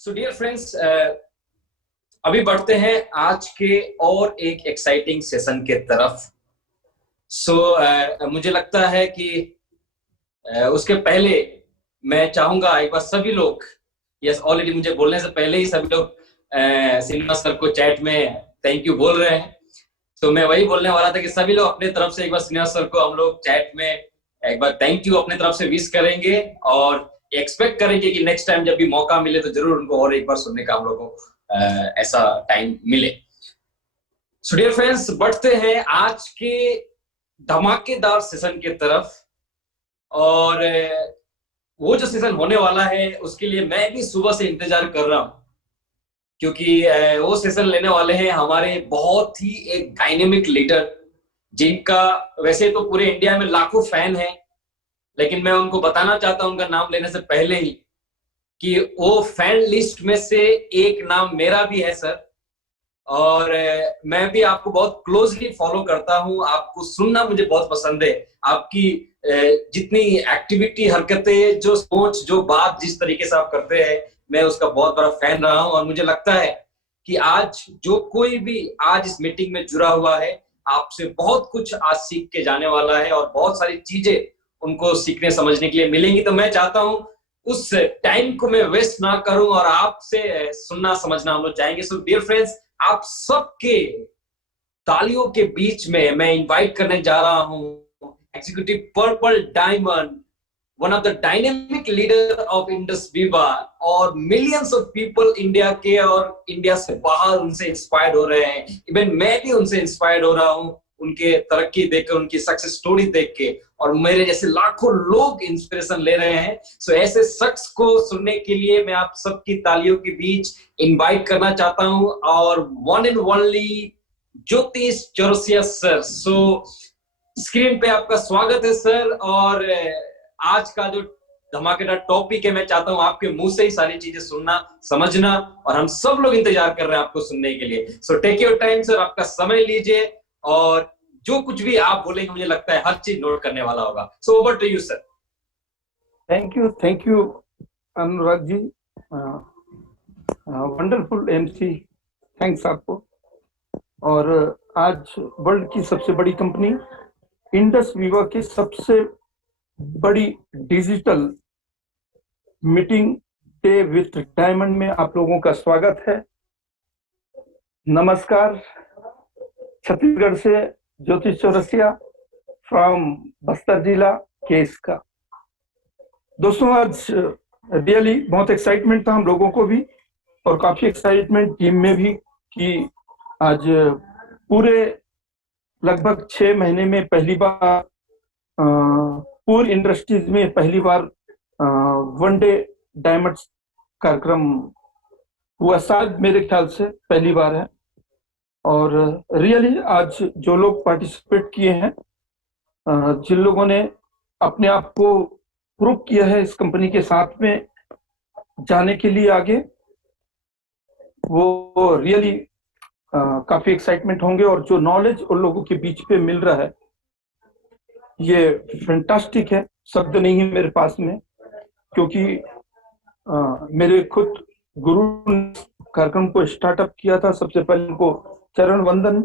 So dear friends, अभी बढ़ते हैं आज के और एक एक्साइटिंग सेशन के तरफ। मुझे लगता है कि उसके पहले मैं चाहूंगा एक बार सभी लोग, यस ऑलरेडी मुझे बोलने से पहले ही सभी लोग श्रीनिवास सर को चैट में थैंक यू बोल रहे हैं। तो मैं वही बोलने वाला था कि सभी लोग अपने तरफ से एक बार श्रीनिवास सर को हम लोग चैट में एक बार थैंक यू अपने तरफ से विश करेंगे और एक्सपेक्ट करेंगे कि नेक्स्ट टाइम जब भी मौका मिले तो जरूर उनको और एक बार सुनने का हम लोग को ऐसा टाइम मिले। सो डियर फ्रेंड्स, बढ़ते हैं आज के धमाकेदार सेशन की तरफ। और वो जो सेशन होने वाला है उसके लिए मैं भी सुबह से इंतजार कर रहा हूं, क्योंकि वो सेशन लेने वाले हैं हमारे बहुत ही एक डायनेमिक लीडर, जिनका वैसे तो पूरे इंडिया में लाखों फैन हैं, लेकिन मैं उनको बताना चाहता हूं उनका नाम लेने से पहले ही कि वो फैन लिस्ट में से एक नाम मेरा भी है सर। और मैं भी आपको बहुत क्लोजली फॉलो करता हूं, आपको सुनना मुझे बहुत पसंद है। आपकी जितनी एक्टिविटी, हरकतें, जो सोच, जो बात जिस तरीके से आप करते हैं, मैं उसका बहुत बड़ा फैन रहा हूं। और मुझे लगता है कि आज जो कोई भी आज इस मीटिंग में जुड़ा हुआ है आपसे बहुत कुछ आज सीख के जाने वाला है और बहुत सारी चीजें उनको सीखने समझने के लिए मिलेंगी। तो मैं चाहता हूं उस टाइम को मैं वेस्ट ना करूं और आपसे सुनना समझना हम लोग चाहेंगे। सो डियर फ्रेंड्स, आप सबके तालियों के बीच में मैं इनवाइट करने जा रहा हूं executive purple diamond, one of the dynamic leader of Indus विवा, और मिलियंस ऑफ पीपल इंडिया के और इंडिया से बाहर उनसे इंस्पायर्ड हो रहे हैं। इवन मैं भी उनसे इंस्पायर्ड हो रहा हूं, उनके तरक्की देख के, उनकी सक्सेस स्टोरी देख के, और मेरे जैसे लाखों लोग इंस्पिरेशन ले रहे हैं। सो ऐसे शख्स को सुनने के लिए मैं आप सबकी तालियों के बीच इनवाइट करना चाहता हूं, और वन एंड ओनली ज्योतिष चौरसिया सर। सो स्क्रीन पे आपका स्वागत है सर। और आज का जो धमाकेदार टॉपिक है, मैं चाहता हूं आपके मुंह से ही सारी चीजें सुनना समझना, और हम सब लोग इंतजार कर रहे हैं आपको सुनने के लिए। So take your time sir, आपका समय लीजिए, और जो कुछ भी आप बोलेंगे मुझे लगता है हर चीज नोट करने वाला होगा। So over to you sir. Thank you Anurag ji, wonderful MC, thanks आपको। और आज वर्ल्ड की सबसे बड़ी कंपनी इंडस विवा के सबसे बड़ी digital meeting day with diamond में आप लोगों का स्वागत है। नमस्कार, छत्तीसगढ़ से ज्योतिष चौरसिया फ्रॉम बस्तर जिला केस का। दोस्तों, आज रियली बहुत एक्साइटमेंट था हम लोगों को भी, और काफी एक्साइटमेंट टीम में भी, कि आज पूरे लगभग 6 महीने में पहली बार पूरी इंडस्ट्रीज में पहली बार वनडे डायमंड्स कार्यक्रम हुआ, शायद मेरे ख्याल से पहली बार है। और रियली आज जो लोग पार्टिसिपेट किए हैं, जिन लोगों ने अपने आप को प्रूव किया है इस कंपनी के साथ में जाने के लिए आगे, वो रियली काफी एक्साइटमेंट होंगे। और जो नॉलेज उन लोगों के बीच पे मिल रहा है, ये फैंटास्टिक है, शब्द नहीं है मेरे पास में, क्योंकि मेरे खुद गुरु ने कार्यक्रम को स्टार्टअप किया था। सबसे पहले उनको चरण वंदन,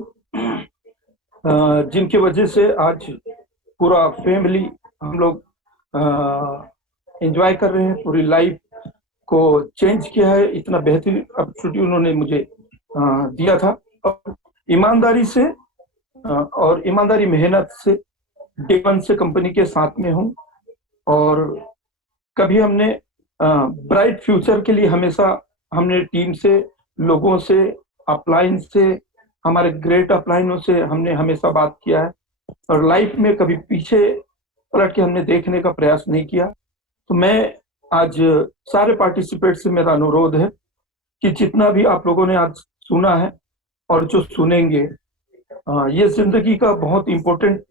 जिनकी वजह से आज पूरा फैमिली हम लोग एंजॉय कर रहे हैं, पूरी लाइफ को चेंज किया है। इतना बेहतरीन अपॉर्चुनिटी उन्होंने मुझे दिया था, और ईमानदारी से और ईमानदारी मेहनत से डे वन से कंपनी के साथ में हूँ। और कभी हमने ब्राइट फ्यूचर के लिए हमेशा हमने टीम से, लोगों से, अपलाइन से, हमारे ग्रेट अपलाइनों से हमने हमेशा बात किया है, और लाइफ में कभी पीछे पलट के हमने देखने का प्रयास नहीं किया। तो मैं आज सारे पार्टिसिपेट से मेरा अनुरोध है कि जितना भी आप लोगों ने आज सुना है और जो सुनेंगे, ये जिंदगी का बहुत इम्पोर्टेंट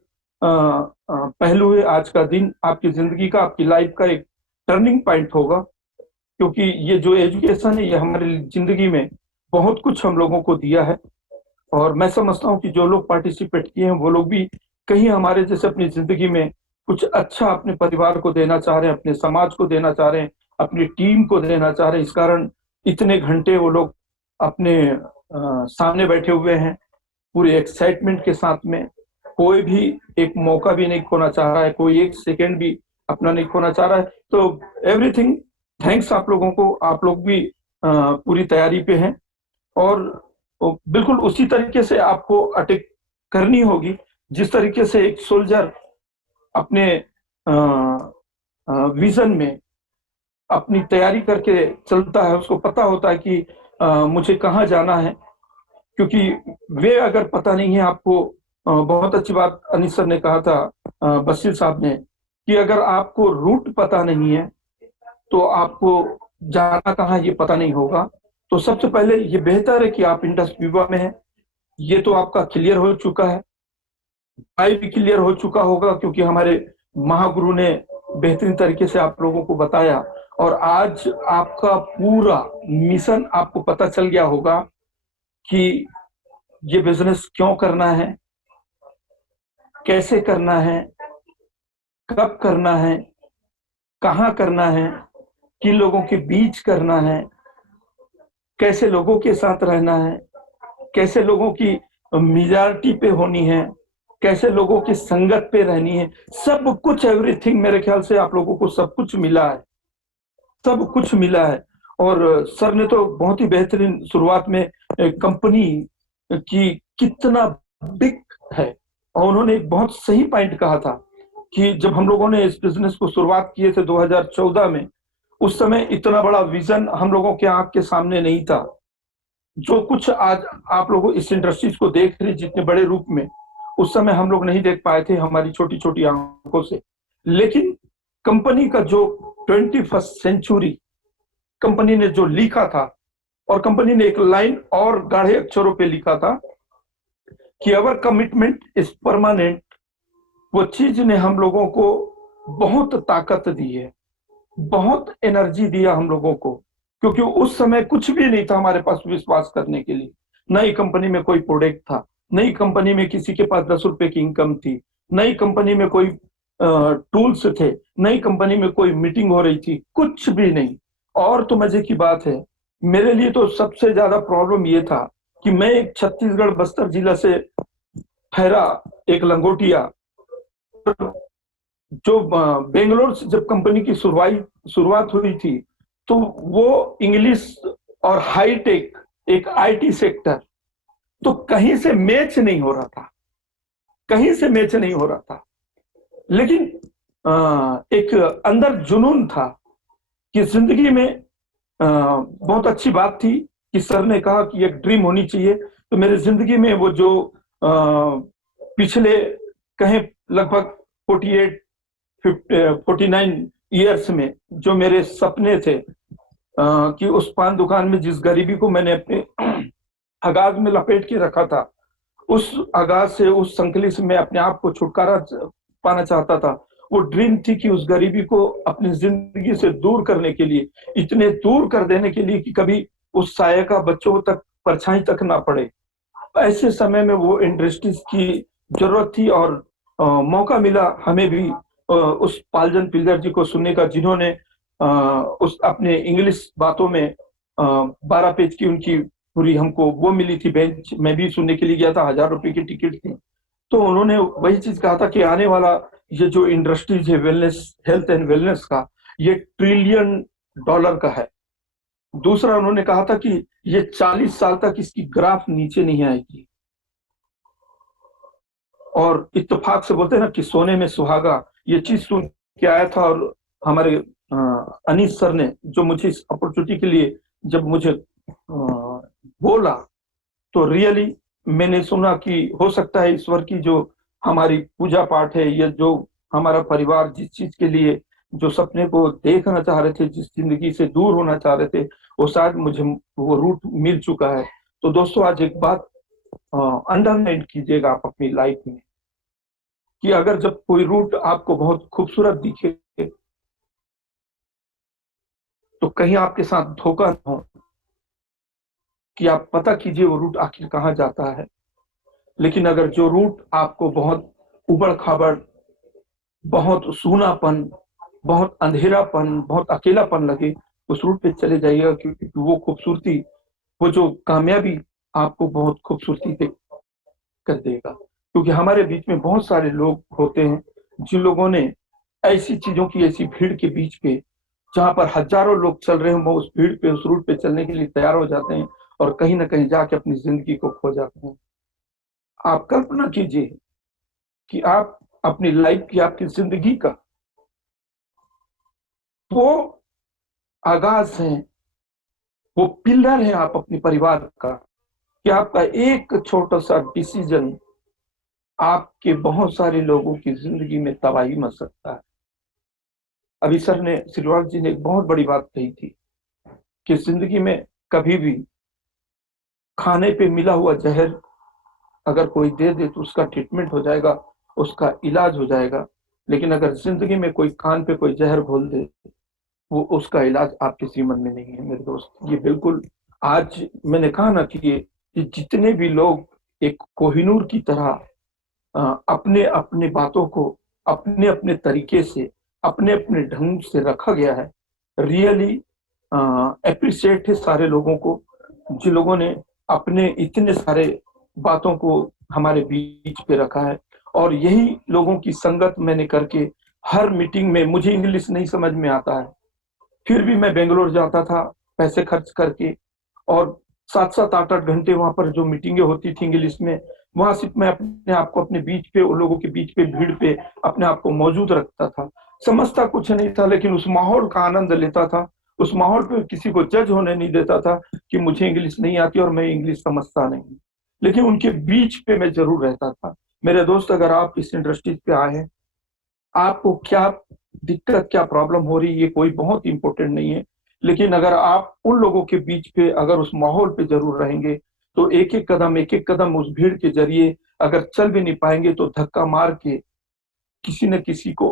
पहलू है। आज का दिन आपकी जिंदगी का, आपकी लाइफ का एक टर्निंग पॉइंट होगा, क्योंकि ये जो एजुकेशन है, ये हमारी जिंदगी में बहुत कुछ हम लोगों को दिया है। और मैं समझता हूँ कि जो लोग पार्टिसिपेट किए हैं वो लोग भी कहीं हमारे जैसे अपनी जिंदगी में कुछ अच्छा अपने परिवार को देना चाह रहे हैं, अपने समाज को देना चाह रहे हैं, अपनी टीम को देना चाह रहे हैं। इस कारण इतने घंटे वो लोग अपने सामने बैठे हुए हैं पूरे एक्साइटमेंट के साथ में। कोई भी एक मौका भी नहीं खोना चाह रहा है, कोई एक सेकेंड भी अपना नहीं खोना चाह रहा है। तो एवरीथिंग थैंक्स आप लोगों को, आप लोग भी पूरी तैयारी पे हैं और बिल्कुल उसी तरीके से आपको अटैक करनी होगी जिस तरीके से एक सोल्जर अपने विजन में अपनी तैयारी करके चलता है। उसको पता होता है कि मुझे कहाँ जाना है, क्योंकि वे अगर पता नहीं है आपको, बहुत अच्छी बात अनीस सर ने कहा था, बशीर साहब ने, कि अगर आपको रूट पता नहीं है तो आपको जाना कहाँ ये पता नहीं होगा। तो सबसे पहले ये बेहतर है कि आप इंडस विवा में हैं, ये तो आपका क्लियर हो चुका है, आई भी क्लियर हो चुका होगा क्योंकि हमारे महागुरु ने बेहतरीन तरीके से आप लोगों को बताया। और आज आपका पूरा मिशन आपको पता चल गया होगा कि ये बिजनेस क्यों करना है, कैसे करना है, कब करना है, कहाँ करना है, किन लोगों के बीच करना है, कैसे लोगों के साथ रहना है, कैसे लोगों की मेजॉरिटी पे होनी है, कैसे लोगों की संगत पे रहनी है। सब कुछ एवरीथिंग मेरे ख्याल से आप लोगों को सब कुछ मिला है, सब कुछ मिला है। और सर ने तो बहुत ही बेहतरीन शुरुआत में कंपनी की कितना बिग है, और उन्होंने एक बहुत सही पॉइंट कहा था कि जब हम लोगों ने इस बिजनेस को शुरुआत किए थे 2014 में, उस समय इतना बड़ा विजन हम लोगों के आंख के सामने नहीं था। जो कुछ आज आप लोग इस इंडस्ट्रीज को देख रहे जितने बड़े रूप में, उस समय हम लोग नहीं देख पाए थे हमारी छोटी छोटी आंखों से। लेकिन कंपनी का जो 21st सेंचुरी कंपनी ने जो लिखा था, और कंपनी ने एक लाइन और गाढ़े अक्षरों पे लिखा था कि अवर कमिटमेंट इज परमानेंट। वो चीज ने हम लोगों को बहुत ताकत दी है, बहुत एनर्जी दिया हम लोगों को, क्योंकि उस समय कुछ भी नहीं था हमारे पास विश्वास करने के लिए। नई कंपनी में कोई प्रोडक्ट था, नई कंपनी में किसी के पास 10 रुपए की इनकम थी, नई कंपनी में कोई टूल्स थे, नई कंपनी में कोई मीटिंग हो रही थी, कुछ भी नहीं। और तो मजे की बात है, मेरे लिए तो सबसे ज्यादा प्रॉब्लम ये था कि मैं एक छत्तीसगढ़ बस्तर जिला से ठहरा एक लंगोटिया, जो बेंगलोर से जब कंपनी की शुरुआत हुई थी, तो वो इंग्लिश और हाईटेक एक आईटी सेक्टर, तो कहीं से मैच नहीं हो रहा था, कहीं से मैच नहीं हो रहा था। लेकिन एक अंदर जुनून था कि जिंदगी में बहुत अच्छी बात थी कि सर ने कहा कि एक ड्रीम होनी चाहिए। तो मेरे जिंदगी में वो जो पिछले कहें लगभग 49 ईयर्स में जो मेरे सपने थे, कि उस पान दुकान में जिस गरीबी को मैंने अपने आगाज में लपेट के रखा था, उस आगाज से, उस संकली से मैं अपने आप को छुटकारा पाना चाहता था। वो ड्रीम थी कि उस गरीबी को अपनी जिंदगी से दूर करने के लिए, इतने दूर कर देने के लिए कि कभी उस साये का बच्चों तक परछाई तक ना पड़े। ऐसे समय में वो इंडस्ट्रीज की जरूरत थी, और मौका मिला हमें भी उस पालजन पिल्जर जी को सुनने का, जिन्होंने उस अपने इंग्लिश बातों में 12 पेज की उनकी पूरी हमको वो मिली थी बेंच। मैं भी सुनने के लिए गया था, 1000 रुपए की टिकट थी। तो उन्होंने वही चीज कहा था कि आने वाला ये जो इंडस्ट्रीज है वेलनेस, हेल्थ एंड वेलनेस का, ये $1 ट्रिलियन का है। दूसरा उन्होंने कहा था कि ये 40 साल तक इसकी ग्राफ नीचे नहीं आएगी। और इत्तेफाक से बोलते हैं ना कि सोने में सुहागा, ये चीज सुन के आया था। और हमारे अनीस सर ने जो मुझे इस अपॉर्चुनिटी के लिए जब मुझे बोला, तो रियली मैंने सुना कि हो सकता है ईश्वर की जो हमारी पूजा पाठ है, या जो हमारा परिवार जिस चीज के लिए, जो सपने को देखना चाह रहे थे, जिस जिंदगी से दूर होना चाह रहे थे, वो शायद मुझे वो रूट मिल चुका है। तो दोस्तों, आज एक बात अंडरलाइन कीजिएगा आप अपनी लाइफ में, कि अगर जब कोई रूट आपको बहुत खूबसूरत दिखे, तो कहीं आपके साथ धोखा न हो, कि आप पता कीजिए वो रूट आखिर कहाँ जाता है। लेकिन अगर जो रूट आपको बहुत उबड़ खाबड़, बहुत सूनापन, बहुत अंधेरापन, बहुत अकेलापन लगे, उस रूट पे चले जाइएगा, क्योंकि वो खूबसूरती, वो जो कामयाबी आपको बहुत खूबसूरती से कर देगा। क्योंकि हमारे बीच में बहुत सारे लोग होते हैं जिन लोगों ने ऐसी चीजों की, ऐसी भीड़ के बीच पे जहां पर हजारों लोग चल रहे हैं, वो उस भीड़ पे, उस रूट पे चलने के लिए तैयार हो जाते हैं और कहीं ना कहीं जाके अपनी जिंदगी को खो जाते हैं। आप कल्पना कीजिए कि आप अपनी लाइफ की, आपकी जिंदगी का वो आगाज है, वो पिलर है आप अपने परिवार का, कि आपका एक छोटा सा डिसीजन आपके बहुत सारे लोगों की जिंदगी में तबाही मच सकता है। अभी सर ने, सिलवार जी ने एक बहुत बड़ी बात कही थी कि जिंदगी में कभी भी खाने पे मिला हुआ जहर अगर कोई दे दे तो उसका ट्रीटमेंट हो जाएगा, उसका इलाज हो जाएगा। लेकिन अगर जिंदगी में कोई कान पे कोई जहर घोल दे, वो उसका इलाज आपके जीवन में नहीं है मेरे दोस्त। ये बिल्कुल, आज मैंने कहा ना कि ये जितने भी लोग एक कोहिनूर की तरह अपने अपने बातों को अपने अपने तरीके से, अपने अपने ढंग से रखा गया है, रियली अप्रिशिएट है सारे लोगों को, जिन लोगों ने अपने इतने सारे बातों को हमारे बीच पे रखा है। और यही लोगों की संगत मैंने करके, हर मीटिंग में, मुझे इंग्लिश नहीं समझ में आता है, फिर भी मैं बेंगलोर जाता था पैसे खर्च करके, और 7-7 8-8 घंटे वहां पर जो मीटिंगें होती थी इंग्लिश में, वहां सिर्फ मैं अपने आप को अपने बीच पे, उन लोगों के बीच पे, भीड़ पे अपने आप को मौजूद रखता था। समझता कुछ नहीं था, लेकिन उस माहौल का आनंद लेता था। उस माहौल पे किसी को जज होने नहीं देता था कि मुझे इंग्लिश नहीं आती और मैं इंग्लिश समझता नहीं, लेकिन उनके बीच पे मैं जरूर रहता था। मेरे दोस्त, अगर आप इस इंडस्ट्री पे आए हैं, आपको क्या दिक्कत, क्या प्रॉब्लम हो रही है, ये कोई बहुत इंपॉर्टेंट नहीं है। लेकिन अगर आप उन लोगों के बीच पे, अगर उस माहौल पे जरूर रहेंगे, तो एक एक कदम उस भीड़ के जरिए, अगर चल भी नहीं पाएंगे तो धक्का मार के किसी न किसी को,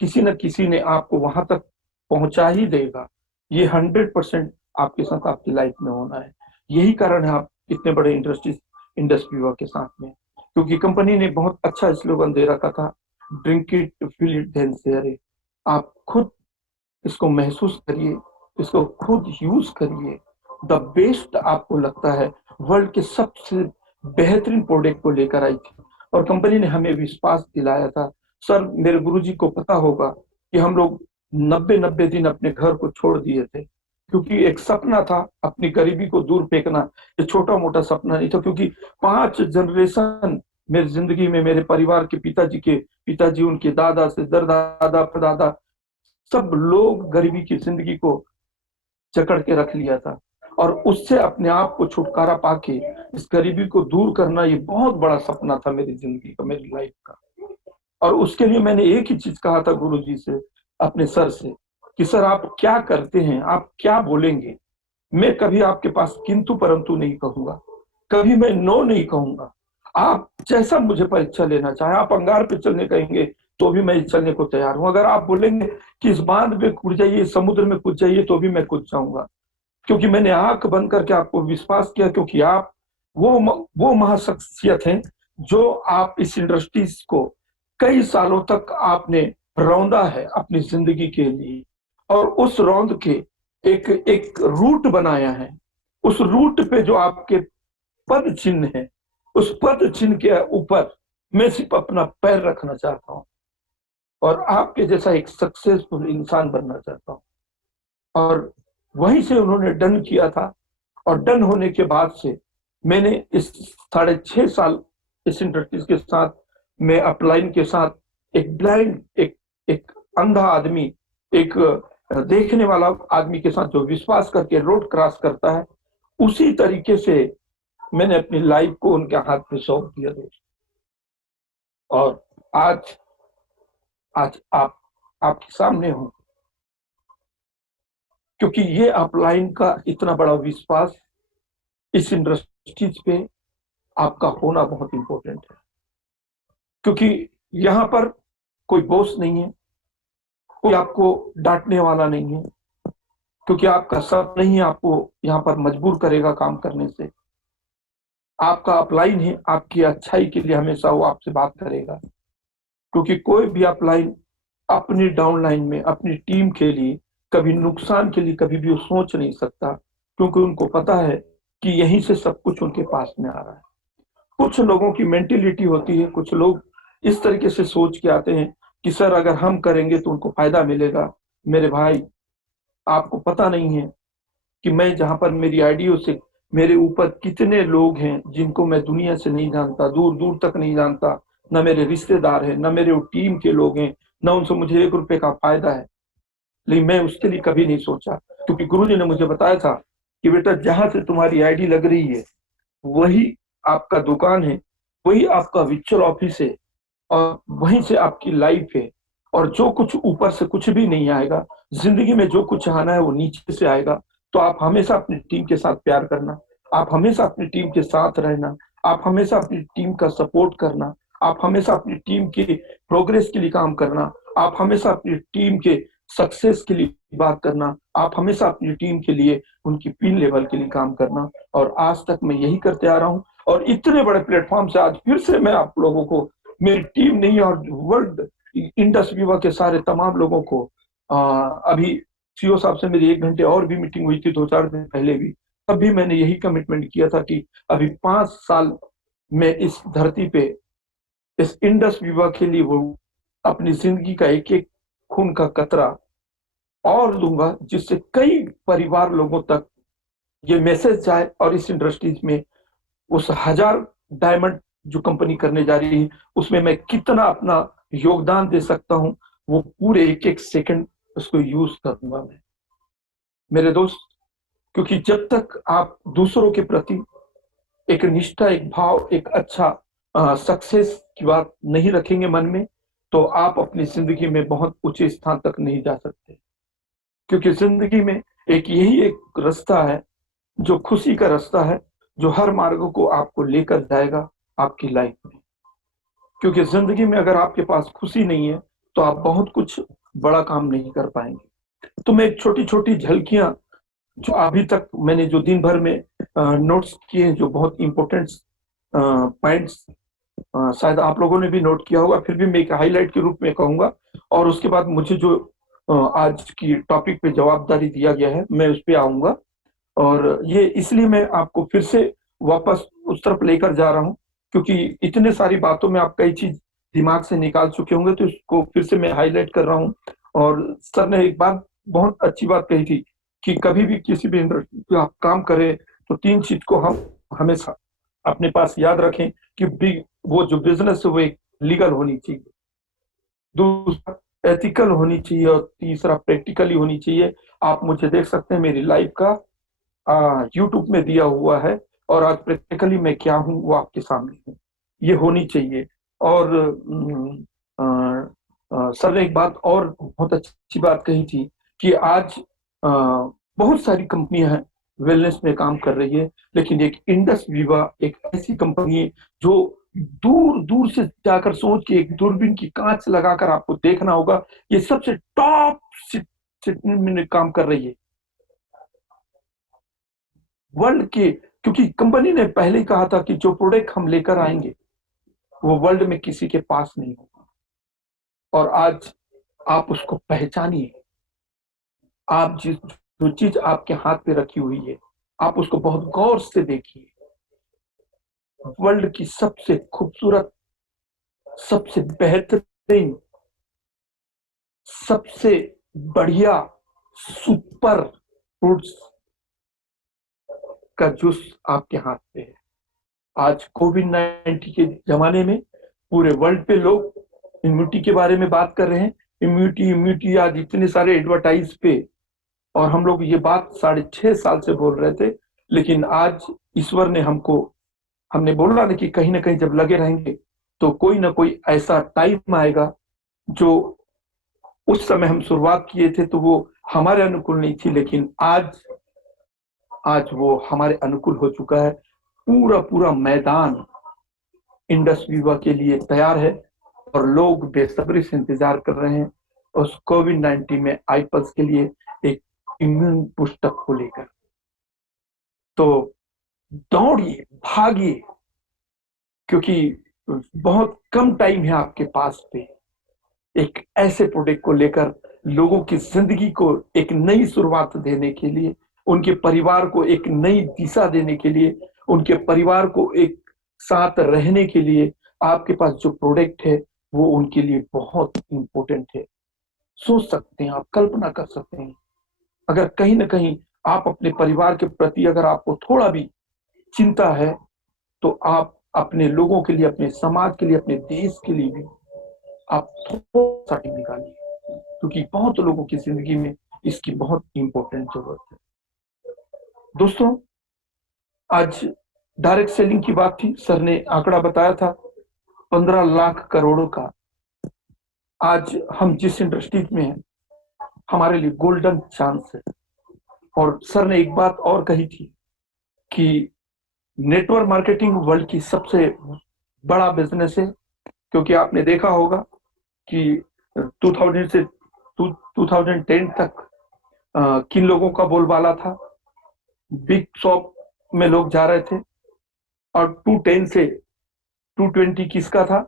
किसी न किसी ने आपको वहां तक पहुंचा ही देगा। ये 100% आपके साथ, आपकी लाइफ में होना है। यही कारण है आप इतने बड़े इंडस्ट्री के साथ में, क्योंकि कंपनी ने बहुत अच्छा स्लोगन दे रखा था, drink it, feel it, then share it. आप खुद इसको महसूस करिए, इसको खुद यूज करिए। द बेस्ट आपको लगता है, वर्ल्ड के सबसे बेहतरीन प्रोडक्ट को लेकर आई थी, और कंपनी ने हमें विश्वास दिलाया था। सर, मेरे गुरुजी को पता होगा कि हम लोग 90-90 दिन अपने घर को छोड़ दिए थे, क्योंकि एक सपना था अपनी गरीबी को दूर फेंकना। ये छोटा मोटा सपना नहीं था, क्योंकि 5 जनरेशन मेरी जिंदगी में, मेरे परिवार के पिताजी, उनके दादा से दादा, परदादा, सब लोग गरीबी की जिंदगी को जकड़ के रख लिया था। और उससे अपने आप को छुटकारा पाके इस गरीबी को दूर करना, ये बहुत बड़ा सपना था मेरी जिंदगी का, मेरी लाइफ का। और उसके लिए मैंने एक ही चीज कहा था गुरुजी से, अपने सर से, कि सर आप क्या करते हैं, आप क्या बोलेंगे, मैं कभी आपके पास किंतु परंतु नहीं कहूंगा, कभी मैं नो नहीं कहूंगा। आप जैसा मुझे परीक्षा लेना चाहे, आप अंगार पे चलने कहेंगे तो भी मैं चलने को तैयार हूं। अगर आप बोलेंगे कि इस बांध में कूद जाइए, समुद्र में कूद जाइए, तो भी मैं कूद जाऊंगा। क्योंकि मैंने आंख बंद करके आपको विश्वास किया, क्योंकि आप वो महाशख्सियत हैं जो आप इस इंडस्ट्रीज को कई सालों तक आपने रौंदा है अपनी जिंदगी के लिए, और उस रौंद के एक एक रूट बनाया है। उस रूट पे जो आपके पद चिन्ह है, उस पद चिन्ह के ऊपर मैं सिर्फ अपना पैर रखना चाहता हूँ, और आपके जैसा एक सक्सेसफुल इंसान बनना चाहता हूँ। और वहीं से उन्होंने डन किया था, और डन होने के बाद से मैंने इस 6.5 साल इस इंडस्ट्रीज के साथ, मैं अपलाइन के साथ, एक ब्लाइंड, एक अंधा आदमी, एक देखने वाला आदमी के साथ जो विश्वास करके रोड क्रॉस करता है, उसी तरीके से मैंने अपनी लाइफ को उनके हाथ में सौंप दिया दोस्त। और आज आज आपके सामने हूं, क्योंकि ये अपलाइन का इतना बड़ा विश्वास इस इंडस्ट्रीज पे आपका होना बहुत इंपॉर्टेंट है। क्योंकि यहाँ पर कोई बॉस नहीं है, कोई आपको डांटने वाला नहीं है, क्योंकि आपका सब नहीं आपको यहाँ पर मजबूर करेगा काम करने से। आपका अपलाइन है, आपकी अच्छाई के लिए हमेशा वो आपसे बात करेगा। क्योंकि कोई भी अपलाइन अपनी डाउनलाइन में, अपनी टीम के लिए कभी नुकसान के लिए कभी भी वो सोच नहीं सकता, क्योंकि उनको पता है कि यहीं से सब कुछ उनके पास में आ रहा है। कुछ लोगों की मेंटेलिटी होती है, कुछ लोग इस तरीके से सोच के आते हैं कि सर अगर हम करेंगे तो उनको फायदा मिलेगा। मेरे भाई, आपको पता नहीं है कि मैं जहां पर मेरी आईडियो से मेरे ऊपर कितने लोग हैं जिनको मैं दुनिया से नहीं जानता, दूर दूर तक नहीं जानता, न मेरे रिश्तेदार हैं, न मेरे टीम के लोग हैं, न उनसे मुझे 1 रुपए का फायदा है। लेकिन मैं उसके लिए कभी नहीं सोचा, क्योंकि गुरुजी ने मुझे बताया था कि बेटा जहां से तुम्हारी आईडी लग रही है वही आपका दुकान है, वही आपका विक्चुअल ऑफिस है, और वहीं से आपकी लाइफ है। और जो कुछ ऊपर से कुछ भी नहीं आएगा, जिंदगी में जो कुछ आना है वो नीचे से आएगा। तो आप हमेशा अपनी टीम के साथ प्यार करना, आप हमेशा अपनी टीम के साथ रहना, आप हमेशा अपनी टीम का सपोर्ट करना, आप हमेशा अपनी टीम के प्रोग्रेस के लिए काम करना, आप हमेशा अपनी टीम के सक्सेस के लिए बात करना, आप हमेशा अपनी टीम के लिए उनकी पिन लेवल के लिए काम करना। और आज तक मैं यही करते आ रहा हूँ, और इतने बड़े प्लेटफॉर्म से आज फिर से मैं आप लोगों को, मेरी टीम नहीं और वर्ल्ड इंडस विवा के सारे तमाम लोगों को, अभी सीओ साहब से मेरी 1 घंटे और भी मीटिंग हुई थी 2-4 दिन पहले भी, तब भी मैंने यही कमिटमेंट किया था कि अभी 5 साल में इस धरती पे इस इंडस विवा के लिए वो अपनी जिंदगी का एक एक खून का कतरा और दूंगा, जिससे कई परिवार लोगों तक ये मैसेज जाए, और इस इंडस्ट्रीज में उस 1000 डायमंड जो कंपनी करने जा रही है उसमें मैं कितना अपना योगदान दे सकता हूं, वो पूरे एक एक सेकंड उसको यूज करूंगा मैं, मेरे दोस्त। क्योंकि जब तक आप दूसरों के प्रति एक निष्ठा, एक भाव, एक अच्छा सक्सेस की बात नहीं रखेंगे मन में, तो आप अपनी जिंदगी में बहुत ऊंचे स्थान तक नहीं जा सकते। क्योंकि जिंदगी में यही एक रास्ता है जो खुशी का रास्ता है, जो हर मार्ग को आपको लेकर जाएगा आपकी लाइफ में। क्योंकि जिंदगी में अगर आपके पास खुशी नहीं है तो आप बहुत कुछ बड़ा काम नहीं कर पाएंगे। तो मैं छोटी छोटी झलकियां जो अभी तक मैंने जो दिन भर में नोट्स किए, जो बहुत इंपॉर्टेंट पॉइंट्स शायद आप लोगों ने भी नोट किया होगा, फिर भी मैं एक हाईलाइट के रूप में कहूंगा। और उसके बाद मुझे जो आज की टॉपिक पे जवाबदारी दिया गया है मैं उस पर आऊंगा। और ये इसलिए मैं आपको फिर से वापस उस तरफ लेकर जा रहा हूँ, क्योंकि इतने सारी बातों में आप कई चीज दिमाग से निकाल चुके होंगे, तो इसको फिर से मैं हाईलाइट कर रहा हूँ। और सर ने एक बात, बहुत अच्छी बात कही थी कि कभी भी किसी भी इंडस्ट्री पे आप काम करें तो 3 चीज को हम हमेशा अपने पास याद रखें कि वो जो बिजनेस है वो एक लीगल होनी चाहिए, दूसरा एथिकल होनी चाहिए, और तीसरा प्रैक्टिकली होनी चाहिए। आप मुझे देख सकते हैं, मेरी लाइफ का यूट्यूब में दिया हुआ है, और आज प्रैक्टिकली मैं क्या हूँ वो आपके सामने हूँ, ये होनी चाहिए। और सर ने एक बात और बहुत अच्छी बात कही थी कि आज बहुत सारी कंपनियां हैं वेलनेस में काम कर रही है, लेकिन एक इंडस विवा एक ऐसी कंपनी है जो दूर दूर से जाकर सोच के एक दूरबीन की कांच लगाकर आपको देखना होगा, ये सबसे टॉप में काम कर रही है वर्ल्ड के। क्योंकि कंपनी ने पहले ही कहा था कि जो प्रोडक्ट हम लेकर आएंगे वो वर्ल्ड में किसी के पास नहीं होगा। और आज आप उसको पहचानिए, आप जो चीज आपके हाथ पे रखी हुई है आप उसको बहुत गौर से देखिए। वर्ल्ड की सबसे खूबसूरत, सबसे बेहतरीन, सबसे बढ़िया सुपर फ्रूट्स का जूस आपके हाथ पे है। आज कोविड-19 के जमाने में पूरे वर्ल्ड पे लोग इम्यूनिटी के बारे में बात कर रहे हैं। इम्यूनिटी इम्यूनिटी आज इतने सारे एडवर्टाइज पे, और हम लोग ये बात 6.5 साल से बोल रहे थे, लेकिन आज ईश्वर ने हमने बोला ना कहीं जब लगे रहेंगे तो कोई ना कोई ऐसा टाइम आएगा जो उस समय हम शुरुआत किए थे तो वो हमारे अनुकूल नहीं थी, लेकिन आज वो हमारे अनुकूल हो चुका है। पूरा पूरा मैदान इंडस विवा के लिए तैयार है, और लोग बेसब्री से इंतजार कर रहे हैं उस कोविड-19 में आईपल्स के लिए एक इम्यून बूस्टअप को लेकर। तो दौड़िए, भागिए, क्योंकि बहुत कम टाइम है आपके पास पे एक ऐसे प्रोडक्ट को लेकर लोगों की जिंदगी को एक नई शुरुआत देने के लिए, उनके परिवार को एक नई दिशा देने के लिए, उनके परिवार को एक साथ रहने के लिए आपके पास जो प्रोडक्ट है वो उनके लिए बहुत इंपॉर्टेंट है। सोच सकते हैं आप, कल्पना कर सकते हैं, अगर कहीं ना कहीं आप अपने परिवार के प्रति अगर आपको थोड़ा भी चिंता है तो आप अपने लोगों के लिए, अपने समाज के लिए, अपने देश के लिए भी आप थोड़ा सा टाइम निकालिए, क्योंकि बहुत लोगों की जिंदगी में इसकी बहुत इंपॉर्टेंट जरूरत है। दोस्तों, आज डायरेक्ट सेलिंग की बात थी, सर ने आंकड़ा बताया था 15 लाख करोड़ का। आज हम जिस इंडस्ट्री में हैं हमारे लिए गोल्डन चांस है। और सर ने एक बात और कही थी कि नेटवर्क मार्केटिंग वर्ल्ड की सबसे बड़ा बिजनेस है, क्योंकि आपने देखा होगा कि 2000 से 2010 तक किन लोगों का बोलबाला था, बिग शॉप में लोग जा रहे थे, और 210 से 220 किसका था,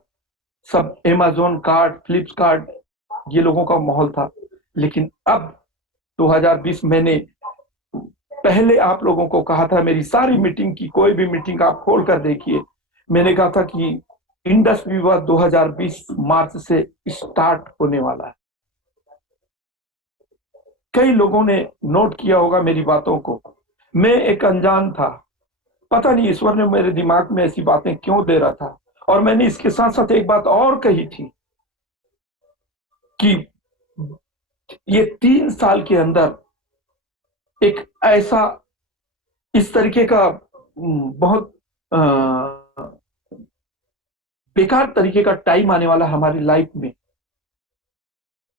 सब अमेज़न कार्ड, फ्लिपकार्ट, ये लोगों का माहौल था। लेकिन अब 2020 मैंने पहले आप लोगों को कहा था, मेरी सारी मीटिंग की कोई भी मीटिंग आप खोल कर देखिए, मैंने कहा था कि इंडस विवाह 2020 मार्च से स्टार्ट होने वाला है। कई लोगों ने नोट किया होगा मेरी बातों को। मैं एक अनजान था, पता नहीं ईश्वर ने मेरे दिमाग में ऐसी बातें क्यों दे रहा था। और मैंने इसके साथ साथ एक बात और कही थी कि ये 3 साल के अंदर एक ऐसा, इस तरीके का बहुत बेकार तरीके का टाइम आने वाला है हमारी लाइफ में,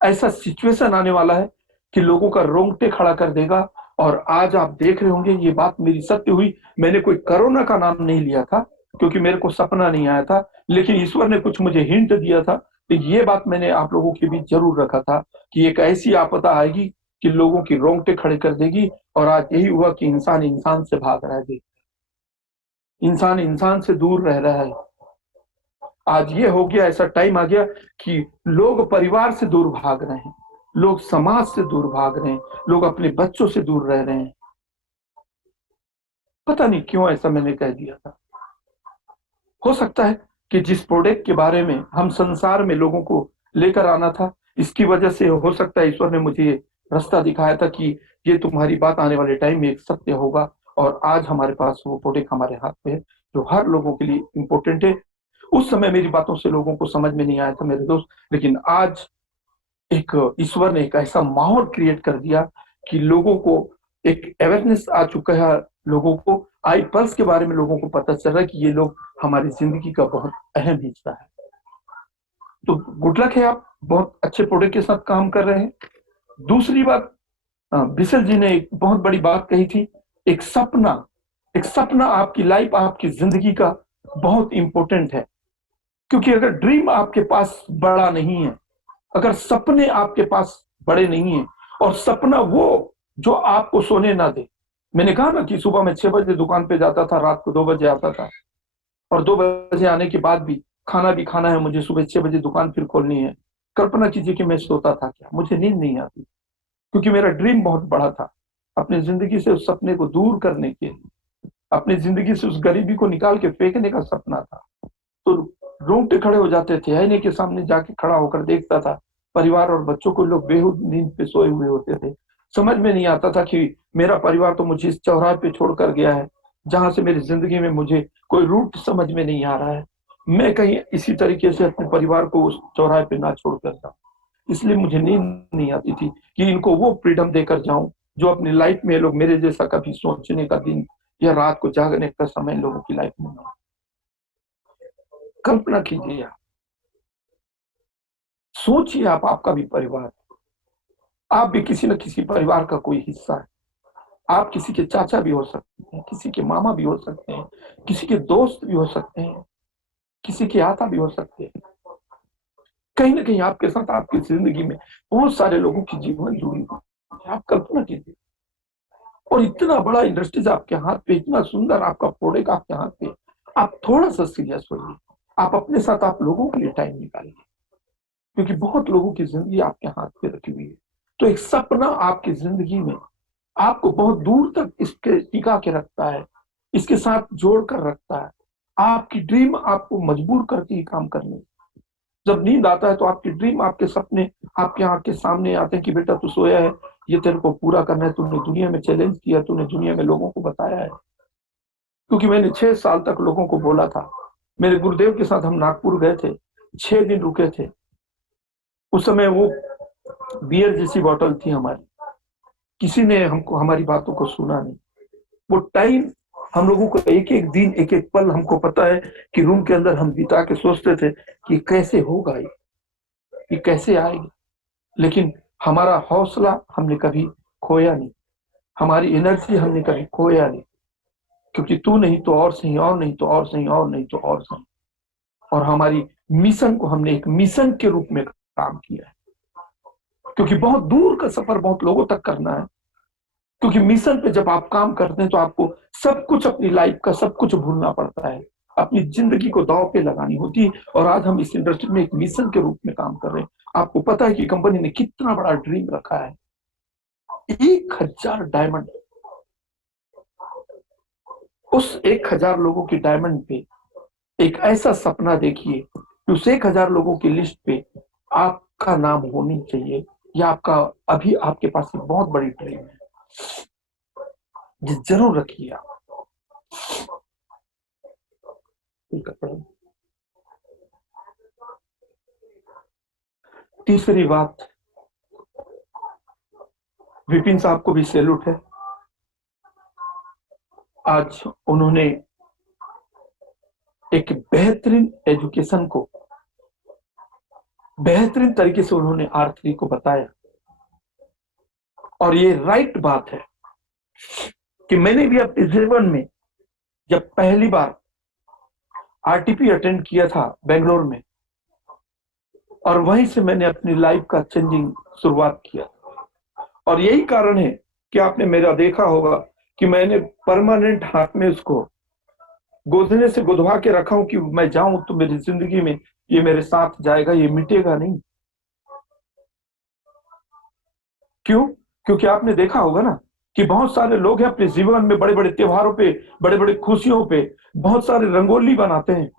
ऐसा सिचुएशन आने वाला है कि लोगों का रोंगटे खड़ा कर देगा। और आज आप देख रहे होंगे ये बात मेरी सत्य हुई। मैंने कोई कोरोना का नाम नहीं लिया था क्योंकि मेरे को सपना नहीं आया था, लेकिन ईश्वर ने कुछ मुझे हिंट दिया था, तो ये बात मैंने आप लोगों के बीच जरूर रखा था कि एक ऐसी आपदा आएगी कि लोगों की रोंगटे खड़े कर देगी। और आज यही हुआ कि इंसान इंसान से भाग रहा है, इंसान इंसान से दूर रह रहा है। आज ये हो गया, ऐसा टाइम आ गया कि लोग परिवार से दूर भाग रहे हैं, लोग समाज से दूर भाग रहे हैं, लोग अपने बच्चों से दूर रह रहे हैं। पता नहीं क्यों ऐसा मैंने कह दिया था। हो सकता है कि जिस प्रोडक्ट के बारे में हम संसार में लोगों को लेकर आना था, इसकी वजह से हो सकता है ईश्वर ने मुझे रास्ता दिखाया था कि ये तुम्हारी बात आने वाले टाइम में एक सत्य होगा। और आज हमारे पास वो प्रोडक्ट हमारे हाथ में है जो हर लोगों के लिए इंपॉर्टेंट है। उस समय मेरी बातों से लोगों को समझ में नहीं आया था मेरे दोस्त, लेकिन आज एक ईश्वर ने एक ऐसा माहौल क्रिएट कर दिया कि लोगों को एक अवेयरनेस आ चुका है, लोगों को आई पल्स के बारे में लोगों को पता चल रहा है कि ये लोग हमारी जिंदगी का बहुत अहम हिस्सा है। तो गुड लक है, आप बहुत अच्छे प्रोडक्ट के साथ काम कर रहे हैं। दूसरी बात, विशल जी ने एक बहुत बड़ी बात कही थी, एक सपना। एक सपना आपकी लाइफ, आपकी जिंदगी का बहुत इंपॉर्टेंट है, क्योंकि अगर ड्रीम आपके पास बड़ा नहीं है, अगर सपने आपके पास बड़े नहीं है, और सपना वो जो आपको सोने ना दे। मैंने कहा ना कि सुबह में 6 बजे दुकान पे जाता था, रात को 2 बजे आता था, और 2 बजे आने के बाद भी खाना है मुझे, सुबह 6 बजे दुकान फिर खोलनी है। कल्पना कीजिए कि मैं सोता था क्या, मुझे नींद नहीं आती, क्योंकि मेरा ड्रीम बहुत बड़ा था, अपनी जिंदगी से उस सपने को दूर करने के, अपनी जिंदगी से उस गरीबी को निकाल के फेंकने का सपना था। तो रोंगटे खड़े हो जाते थे, आईने के सामने जाके खड़ा होकर देखता था परिवार और बच्चों को, लोग बेहूद नींद पे सोए हुए होते थे। समझ में नहीं आता था कि मेरा परिवार तो मुझे इस चौराहे पे छोड़कर गया है, जहां से मेरी जिंदगी में मुझे कोई रूट समझ में नहीं आ रहा है। मैं कहीं इसी तरीके से अपने परिवार को उस चौराहे पे ना छोड़ कर जाऊं, इसलिए मुझे नींद नहीं आती थी कि इनको वो फ्रीडम देकर जाऊं जो अपनी लाइफ में लोग मेरे जैसा कभी सोचने का दिन या रात को जागने का समय लोगों की लाइफ में ना। कल्पना कीजिए, आप सोचिए, आपका भी परिवार, आप भी किसी न किसी परिवार का कोई हिस्सा है। आप किसी के चाचा भी हो सकते हैं, किसी के मामा भी हो सकते हैं, किसी के दोस्त भी हो सकते हैं, किसी के आता भी हो सकते हैं। कहीं ना कहीं आपके साथ आपकी जिंदगी में बहुत सारे लोगों की जीवन जुड़ी हुई है। आप कल्पना कीजिए, और इतना बड़ा इंडस्ट्रीज आपके हाथ पे, इतना सुंदर आपका प्रोडक्ट आपके हाथ पे। आप थोड़ा सा सीरियस होइए, आप अपने साथ आप लोगों के लिए टाइम निकालिए, क्योंकि बहुत लोगों की जिंदगी आपके हाथ पे रखी हुई है। तो एक सपना आपकी जिंदगी में आपको बहुत दूर तक इसके टिका के रखता है, इसके साथ जोड़ कर रखता है। आपकी ड्रीम आपको मजबूर करती है काम करने। जब नींद आता है तो आपकी ड्रीम, आपके सपने आपके आंख के सामने आते हैं कि बेटा तू सोया है, ये तेरे को पूरा करना है, तूने दुनिया में चैलेंज किया, तूने दुनिया में लोगों को बताया है। क्योंकि मैंने 6 साल तक लोगों को बोला था। मेरे गुरुदेव के साथ हम नागपुर गए थे, 6 दिन रुके थे। उस समय वो बियर जैसी बोतल थी हमारी, किसी ने हमको हमारी बातों को सुना नहीं। वो टाइम हम लोगों को एक एक दिन एक एक पल हमको पता है कि रूम के अंदर हम बिता के सोचते थे कि कैसे होगा ये कैसे आएगी। लेकिन हमारा हौसला हमने कभी खोया नहीं, हमारी एनर्जी हमने कभी खोया नहीं, क्योंकि तू नहीं तो और सही, और नहीं तो और सही, और नहीं तो और सही। और हमारी मिशन को हमने एक मिशन के रूप में काम किया है, क्योंकि बहुत दूर का सफर बहुत लोगों तक करना है। क्योंकि मिशन पे जब आप काम करते हैं तो आपको सब कुछ, अपनी लाइफ का सब कुछ भूलना पड़ता है, अपनी जिंदगी को दांव पे लगानी होती है। और आज हम इस इंडस्ट्री में एक मिशन के रूप में काम कर रहे हैं। आपको पता है कि कंपनी ने कितना बड़ा ड्रीम रखा है, 1000 डायमंड। उस 1000 लोगों की डायमंड पे एक ऐसा सपना देखिए कि उस 1000 लोगों की लिस्ट पे आपका नाम होनी चाहिए। या आपका अभी आपके पास एक बहुत बड़ी ड्रीम है, जरूर रखिए आप। तीसरी बात, विपिन साहब को भी सैल्यूट है। आज उन्होंने एक बेहतरीन एजुकेशन को बेहतरीन तरीके से उन्होंने R3 को बताया। और ये राइट बात है कि मैंने भी अपने जीवन में जब पहली बार RTP अटेंड किया था बेंगलोर में, और वहीं से मैंने अपनी लाइफ का चेंजिंग शुरुआत किया। और यही कारण है कि आपने मेरा देखा होगा कि मैंने परमानेंट हाथ में उसको गोदने से गुदवा के रखा हूं कि मैं जाऊं तो मेरी जिंदगी में ये मेरे साथ जाएगा, ये मिटेगा नहीं। क्यों? क्योंकि आपने देखा होगा ना कि बहुत सारे लोग हैं अपने जीवन में बड़े बड़े त्योहारों पे, बड़े बड़े खुशियों पे बहुत सारे रंगोली बनाते हैं,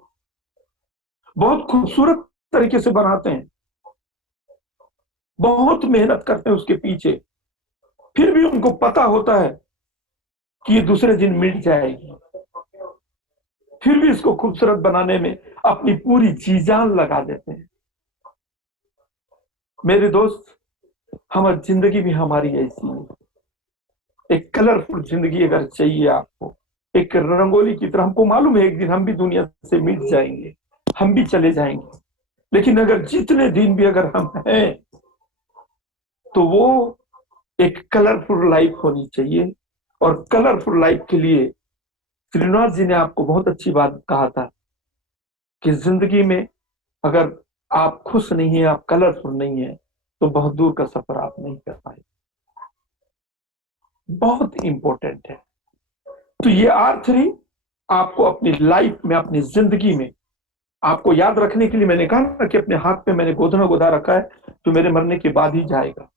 बहुत खूबसूरत तरीके से बनाते हैं, बहुत मेहनत करते हैं उसके पीछे। फिर भी उनको पता होता है कि ये दूसरे दिन मिट जाएगी, फिर भी इसको खूबसूरत बनाने में अपनी पूरी जी जान लगा देते हैं। मेरे दोस्त, हमारी जिंदगी भी हमारी ऐसी है। एक कलरफुल जिंदगी अगर चाहिए आपको, एक रंगोली की तरह, हमको मालूम है एक दिन हम भी दुनिया से मिट जाएंगे, हम भी चले जाएंगे। लेकिन अगर जितने दिन भी अगर हम हैं तो वो एक कलरफुल लाइफ होनी चाहिए। और कलरफुल लाइफ के लिए श्रीनिवास जी ने आपको बहुत अच्छी बात कहा था कि जिंदगी में अगर आप खुश नहीं है, आप कलरफुल नहीं है, तो बहुत दूर का सफर आप नहीं कर पाए। बहुत इंपॉर्टेंट है। तो ये R3 आपको अपनी लाइफ में, अपनी जिंदगी में आपको याद रखने के लिए मैंने कहा ना कि अपने हाथ पे मैंने गोदना गोदा रखा है, तो मेरे मरने के बाद ही जाएगा।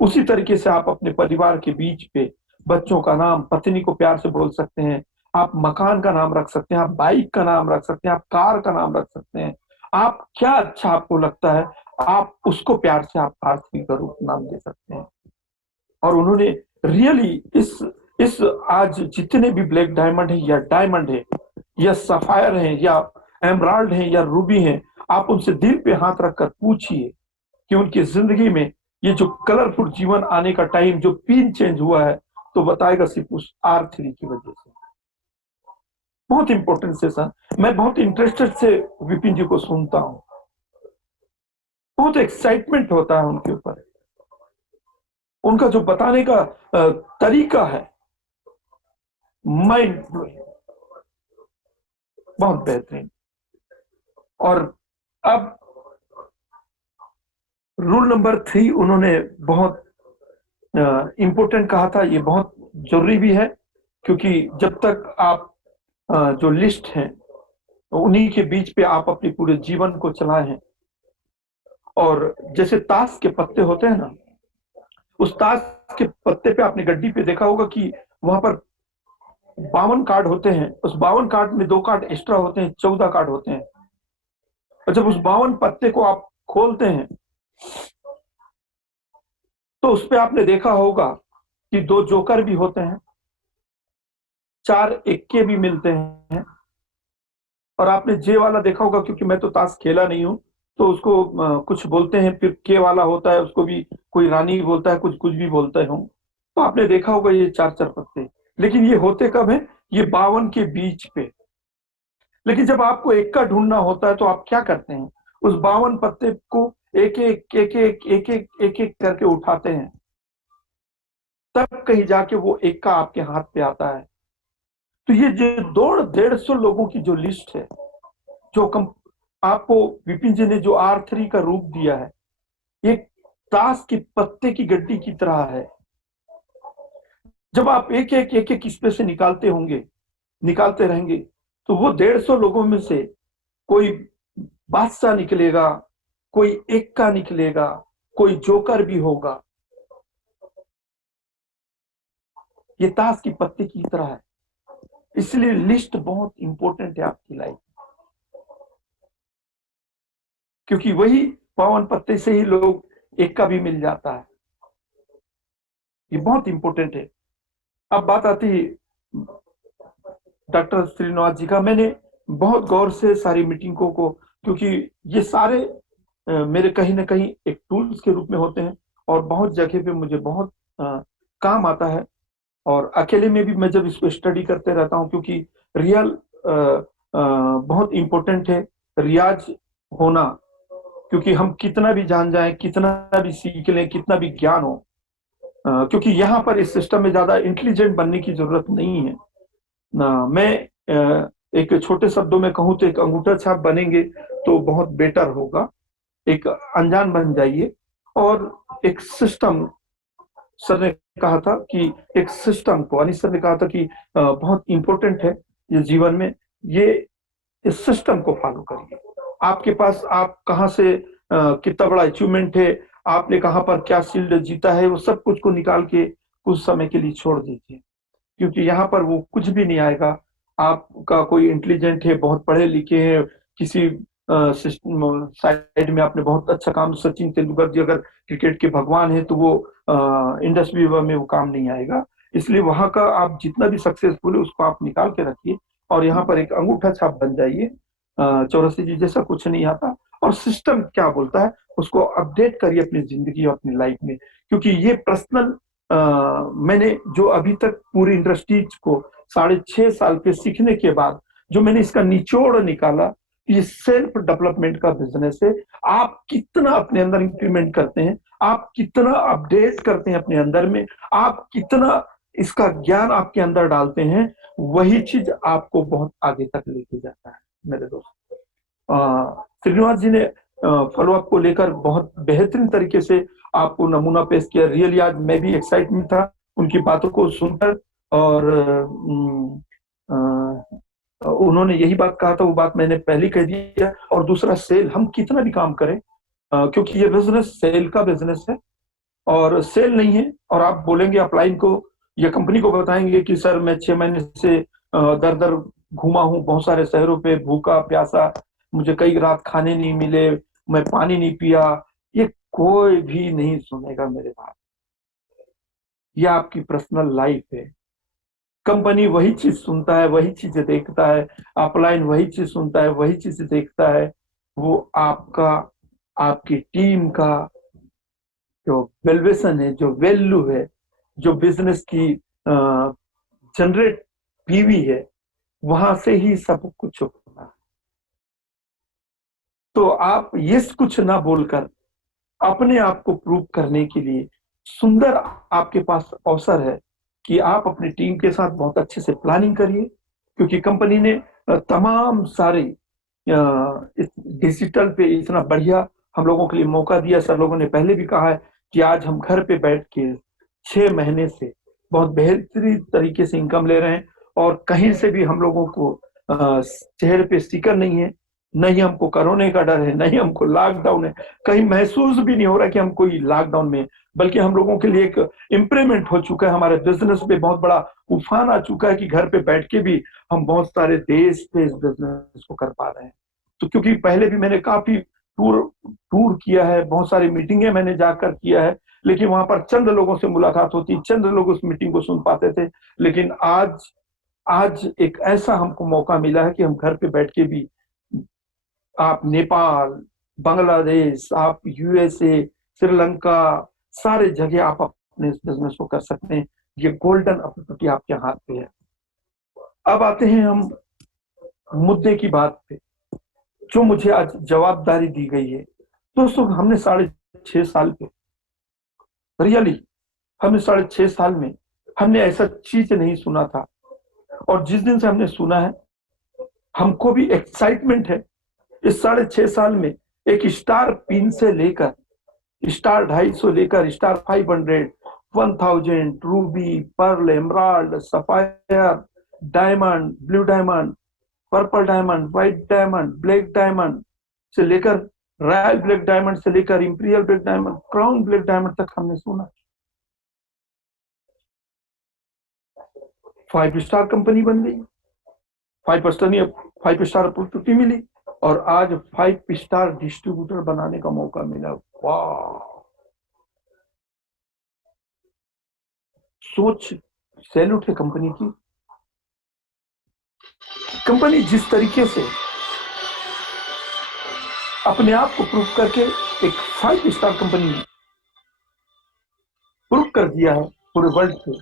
उसी तरीके से आप अपने परिवार के बीच पे बच्चों का नाम, पत्नी को प्यार से बोल सकते हैं, आप मकान का नाम रख सकते हैं, आप बाइक का नाम रख सकते हैं, आप कार का नाम रख सकते हैं। आप क्या अच्छा आपको लगता है, आप उसको प्यार से आप R3 का रूप नाम दे सकते हैं। और उन्होंने रियली इस आज जितने भी ब्लैक डायमंड है या डायमंड है या सफायर है या एमराल्ड है या रूबी है, आप उनसे दिल पे हाथ रखकर पूछिए कि उनकी जिंदगी में ये जो कलरफुल जीवन आने का टाइम, जो पिन चेंज हुआ है, तो बताएगा सिर्फ उस R3 की वजह से। बहुत इंपॉर्टेंट सेशन, मैं बहुत इंटरेस्टेड से विपिन जी को सुनता हूँ, बहुत एक्साइटमेंट होता है उनके ऊपर। उनका जो बताने का तरीका है, माइंड ब्लोइंग, बहुत बेहतरीन। और अब रूल नंबर 3 उन्होंने बहुत इंपॉर्टेंट कहा था। ये बहुत जरूरी भी है, क्योंकि जब तक आप जो लिस्ट है उन्हीं के बीच पे आप अपने पूरे जीवन को चलाए हैं। और जैसे ताश के पत्ते होते हैं ना, उस ताश के पत्ते पे आपने गड्डी पे देखा होगा कि वहां पर 52 कार्ड होते हैं, उस 52 कार्ड में 2 कार्ड एक्स्ट्रा होते हैं, 14 कार्ड होते हैं। और जब उस 52 पत्ते को आप खोलते हैं तो उस पे आपने देखा होगा कि 2 जोकर भी होते हैं, 4 इक्के भी मिलते हैं। और आपने जे वाला देखा होगा, क्योंकि मैं तो ताश खेला नहीं हूं, तो उसको कुछ बोलते हैं, फिर के वाला होता है, उसको भी कोई रानी बोलता है, कुछ कुछ भी बोलते हैं। तो आपने देखा होगा ये 4 4 पत्ते, लेकिन ये होते कब है? ये 52 के बीच पे। लेकिन जब आपको एक का ढूंढना होता है तो आप क्या करते हैं? उस 52 पत्ते को एक एक एक एक एक एक एक एक करके उठाते हैं, तब कहीं जाके वो एक का आपके हाथ पे आता है। तो ये जो 150 लोगों की जो लिस्ट है, जो आपको विपिन जी ने जो R3 का रूप दिया है, ये ताश के पत्ते की गड्डी की तरह है। जब आप एक एक एक एक इसमें से निकालते होंगे, निकालते रहेंगे, तो वो 150 लोगों में से कोई बादशाह निकलेगा, कोई एक का निकलेगा, कोई जोकर भी होगा। ये ताश की पत्ते की तरह है, इसलिए लिस्ट बहुत इंपॉर्टेंट है आपकी लाइफ, क्योंकि वही 52 पत्ते से ही लोग एक का भी मिल जाता है। ये बहुत इंपॉर्टेंट है। अब बात आती है डॉक्टर श्रीनिवास जी का। मैंने बहुत गौर से सारी मीटिंगों को, क्योंकि ये सारे मेरे कहीं ना कहीं एक टूल्स के रूप में होते हैं और बहुत जगह पे मुझे बहुत काम आता है। और अकेले में भी मैं जब इसको स्टडी करते रहता हूँ, क्योंकि रियल बहुत इंपॉर्टेंट है रियाज होना। क्योंकि हम कितना भी जान जाएं, कितना भी सीख लें, कितना भी ज्ञान हो, क्योंकि यहाँ पर इस सिस्टम में ज्यादा इंटेलिजेंट बनने की जरूरत नहीं है ना। मैं एक छोटे शब्दों में कहूँ तो एक अंगूठा छाप बनेंगे तो बहुत बेटर होगा। एक अनजान बन जाइए, और एक सिस्टम, सर ने कहा था कि एक सिस्टम को, अनिश सर ने कहा था कि बहुत इंपॉर्टेंट है ये जीवन में, ये इस सिस्टम को फॉलो करिए। आपके पास आप कहाँ से कितना बड़ा अचीवमेंट है, आपने कहाँ पर क्या शील्ड जीता है, वो सब कुछ को निकाल के कुछ समय के लिए छोड़ दीजिए, क्योंकि यहाँ पर वो कुछ भी नहीं आएगा। आपका कोई इंटेलिजेंट है, बहुत पढ़े लिखे हैं, किसी साइड में आपने बहुत अच्छा काम, सचिन तेंदुलकर जी अगर क्रिकेट के भगवान है, तो वो इंडस्ट्री में वो काम नहीं आएगा। इसलिए वहां का आप जितना भी सक्सेसफुल है उसको आप निकाल के रखिए, और यहाँ पर एक अंगूठा छाप बन जाइए। चौरसी जी जैसा कुछ नहीं आता, और सिस्टम क्या बोलता है उसको अपडेट करिए अपनी जिंदगी और अपनी लाइफ में। क्योंकि ये पर्सनल, मैंने जो अभी तक पूरी इंडस्ट्रीज को 6.5 साल के सीखने के बाद जो मैंने इसका निचोड़ निकाला, ये सेल्फ डेवलपमेंट का बिजनेस है। आप कितना अपने अंदर इंप्लीमेंट करते हैं, आप कितना अपडेट करते हैं अपने अंदर में, आप कितना इसका ज्ञान आपके अंदर डालते हैं, वही चीज आपको बहुत आगे तक लेके जाता है मेरे दोस्त। श्रीनिवास जी ने फॉलोअप को लेकर बहुत बेहतरीन तरीके से आपको नमूना पेश किया। रियली आज मैं भी एक्साइटमेंट था उनकी बातों को सुनकर। और उन्होंने यही बात कहा था, वो बात मैंने पहले कह दिया। और दूसरा, सेल, हम कितना भी काम करें, क्योंकि ये बिजनेस सेल का बिजनेस है, और सेल नहीं है और आप बोलेंगे अपलाइन को या कंपनी को बताएंगे कि सर मैं 6 महीने से दर दर घूमा हूँ बहुत सारे शहरों पे, भूखा प्यासा, मुझे कई रात खाने नहीं मिले, मैं पानी नहीं पिया, ये कोई भी नहीं सुनेगा मेरे बात। ये आपकी पर्सनल लाइफ है। कंपनी वही चीज सुनता है, वही चीज देखता है, अपलाइन वही चीज सुनता है, वही चीज देखता है। वो आपका, आपकी टीम का जो वैल्यूएशन है, जो वैल्यू है, जो बिजनेस की जनरेट पीवी है, वहां से ही सब कुछ होगा। तो आप ये कुछ ना बोलकर अपने आप को प्रूव करने के लिए सुंदर आपके पास अवसर है कि आप अपनी टीम के साथ बहुत अच्छे से प्लानिंग करिए। क्योंकि कंपनी ने तमाम सारे इस डिजिटल पे इतना बढ़िया हम लोगों के लिए मौका दिया। सर लोगों ने पहले भी कहा है कि आज हम घर पे बैठ के 6 महीने से बहुत बेहतरीन तरीके से इनकम ले रहे हैं, और कहीं से भी हम लोगों को चेहरे पे स्टिकर नहीं है नहीं हमको कोरोना का डर है, नहीं हमको लॉकडाउन है, कहीं महसूस भी नहीं हो रहा कि हम कोई लॉकडाउन में, बल्कि हम लोगों के लिए एक इम्प्रूवमेंट हो चुका है। हमारे बिजनेस पे बहुत बड़ा उफान आ चुका है कि घर पे बैठ के भी हम बहुत सारे देश पे इस बिजनेस को कर पा रहे हैं। तो क्योंकि पहले भी मैंने काफी टूर टूर किया है, बहुत सारी मीटिंगें मैंने जाकर किया है, लेकिन वहां पर चंद लोगों से मुलाकात होती, चंद लोग उस मीटिंग को सुन पाते थे। लेकिन आज आज एक ऐसा हमको मौका मिला है कि हम घर पे बैठ के भी, आप नेपाल, बांग्लादेश, आप यूएसए, श्रीलंका, सारे जगह आप अपने इस बिजनेस को कर सकते हैं। ये गोल्डन अपॉर्चुनिटी आपके हाथ पे है। अब आते हैं हम मुद्दे की बात पे, जो मुझे आज जवाबदारी दी गई है। दोस्तों, हमने 6.5 साल पे, रियली हमने 6.5 साल में हमने ऐसा चीज नहीं सुना था। और जिस दिन से हमने सुना है, हमको भी एक्साइटमेंट है। इस 6.5 साल में एक स्टार पिन से लेकर स्टार 250 लेकर star 500, 1000, ruby, pearl, emerald, sapphire, diamond, blue diamond, purple diamond, white diamond, black diamond से लेकर रॉयल ब्लैक डायमंड से लेकर imperial black diamond, crown black diamond तक हमने सुना। 5 स्टार कंपनी बन गई, 5 स्टार अपॉर्चुनिटी मिली, और आज 5 स्टार डिस्ट्रीब्यूटर बनाने का मौका मिला। वाह, सोच सैल्यूट है कंपनी की। कंपनी जिस तरीके से अपने आप को प्रूव करके एक 5 स्टार कंपनी प्रूव कर दिया है पूरे वर्ल्ड पे,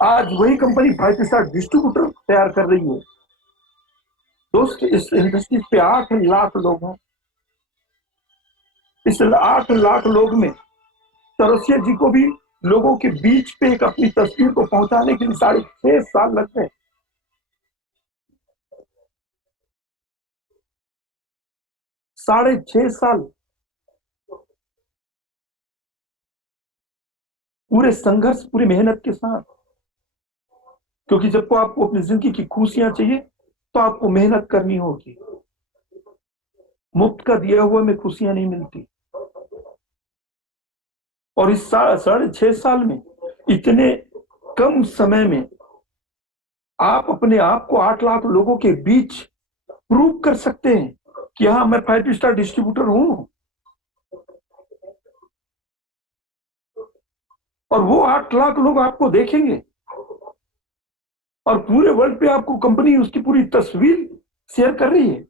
आज वही कंपनी 5 स्टार डिस्ट्रीब्यूटर तैयार कर रही है। दोस्त, इस इंडस्ट्री पे 8 लाख लोग हैं। इस 8 लाख लोग में चौरसिया जी को भी लोगों के बीच पे एक अपनी तस्वीर को पहुंचाने के लिए 6.5 साल लग गए। 6.5 साल पूरे संघर्ष, पूरी मेहनत के साथ। क्योंकि जब आपको अपनी जिंदगी की खुशियां चाहिए तो आपको मेहनत करनी होगी। मुफ्त का दिया हुआ में खुशियां नहीं मिलती। और इस 6.5 साल में, इतने कम समय में, आप अपने आप को 8 लाख लोगों के बीच प्रूव कर सकते हैं कि हाँ, मैं 5 स्टार डिस्ट्रीब्यूटर हूं। और वो 8 लाख लोग आपको देखेंगे और पूरे वर्ल्ड पे आपको कंपनी उसकी पूरी तस्वीर शेयर कर रही है,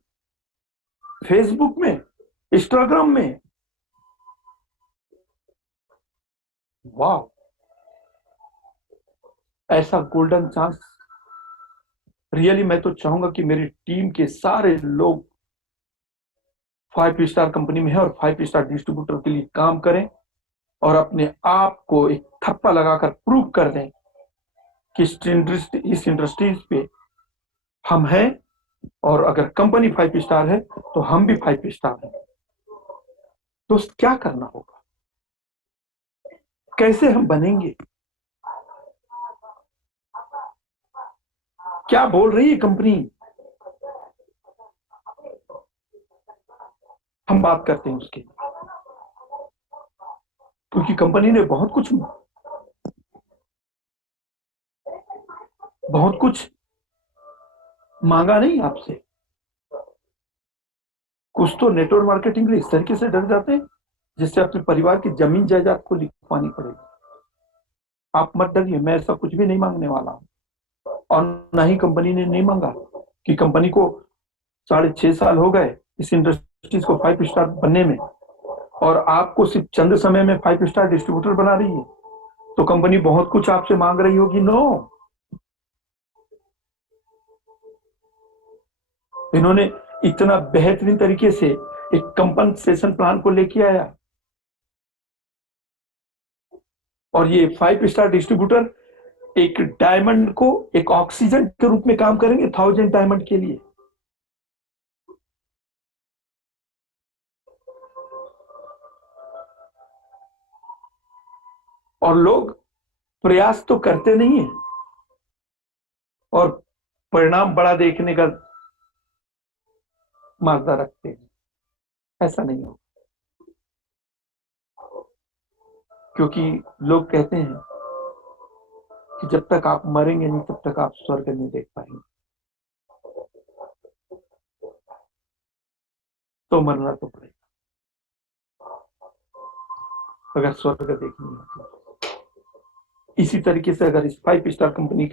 फेसबुक में, इंस्टाग्राम में। वाह, ऐसा गोल्डन चांस रियली मैं तो चाहूंगा कि मेरी टीम के सारे लोग 5 स्टार कंपनी में है और 5 स्टार डिस्ट्रीब्यूटर के लिए काम करें और अपने आप को एक थप्पा लगाकर प्रूव कर दें कि इस इंडस्ट्रीज पे हम हैं। और अगर कंपनी 5 स्टार है तो हम भी 5 स्टार हैं। दोस्त, क्या करना होगा, कैसे हम बनेंगे, क्या बोल रही है कंपनी, हम बात करते हैं उसके। क्योंकि कंपनी ने बहुत कुछ मांगा नहीं आपसे। कुछ तो नेटवर्क मार्केटिंग के लिए इस तरीके से डर जाते हैं जिससे अपने परिवार की जमीन जायदाद को लिखवानी पड़ेगी। आप मत डरिए, मैं ऐसा कुछ भी नहीं मांगने वाला हूं। और ना ही कंपनी ने नहीं मांगा कि कंपनी को 6.5 साल हो गए इस इंडस्ट्रीज को 5 स्टार बनने में, और आपको सिर्फ चंद समय में 5 स्टार डिस्ट्रीब्यूटर बना रही है। तो कंपनी बहुत कुछ आपसे मांग रही होगी। नो, इन्होंने इतना बेहतरीन तरीके से एक कंपनसेशन प्लान को लेके आया। और ये 5 स्टार डिस्ट्रीब्यूटर एक डायमंड को एक ऑक्सीजन के रूप में काम करेंगे 1000 डायमंड के लिए। और लोग प्रयास तो करते नहीं है और परिणाम बड़ा देखने का माजदा रखते हैं, ऐसा नहीं हो, क्योंकि लोग कहते हैं कि जब तक आप मरेंगे नहीं तब तक आप स्वर्ग नहीं देख पाएंगे। तो मरना तो पड़ेगा अगर स्वर्ग देखनी है तो। इसी तरीके से अगर इस 5 स्टार कंपनी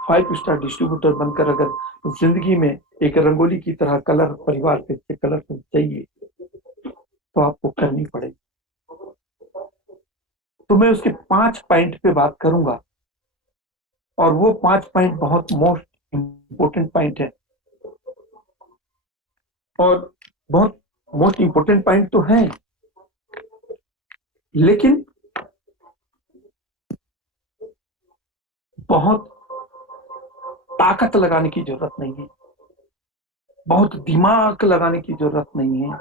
5 स्टार डिस्ट्रीब्यूटर बनकर अगर जिंदगी में एक रंगोली की तरह कलर परिवार पे कलर चाहिए तो आपको करनी पड़ेगी। तो मैं उसके 5 पॉइंट पे बात करूंगा और वो 5 पॉइंट बहुत मोस्ट इंपोर्टेंट पॉइंट है और बहुत मोस्ट इंपोर्टेंट पॉइंट तो है, लेकिन बहुत ताकत लगाने की जरूरत नहीं है, बहुत दिमाग लगाने की जरूरत नहीं है।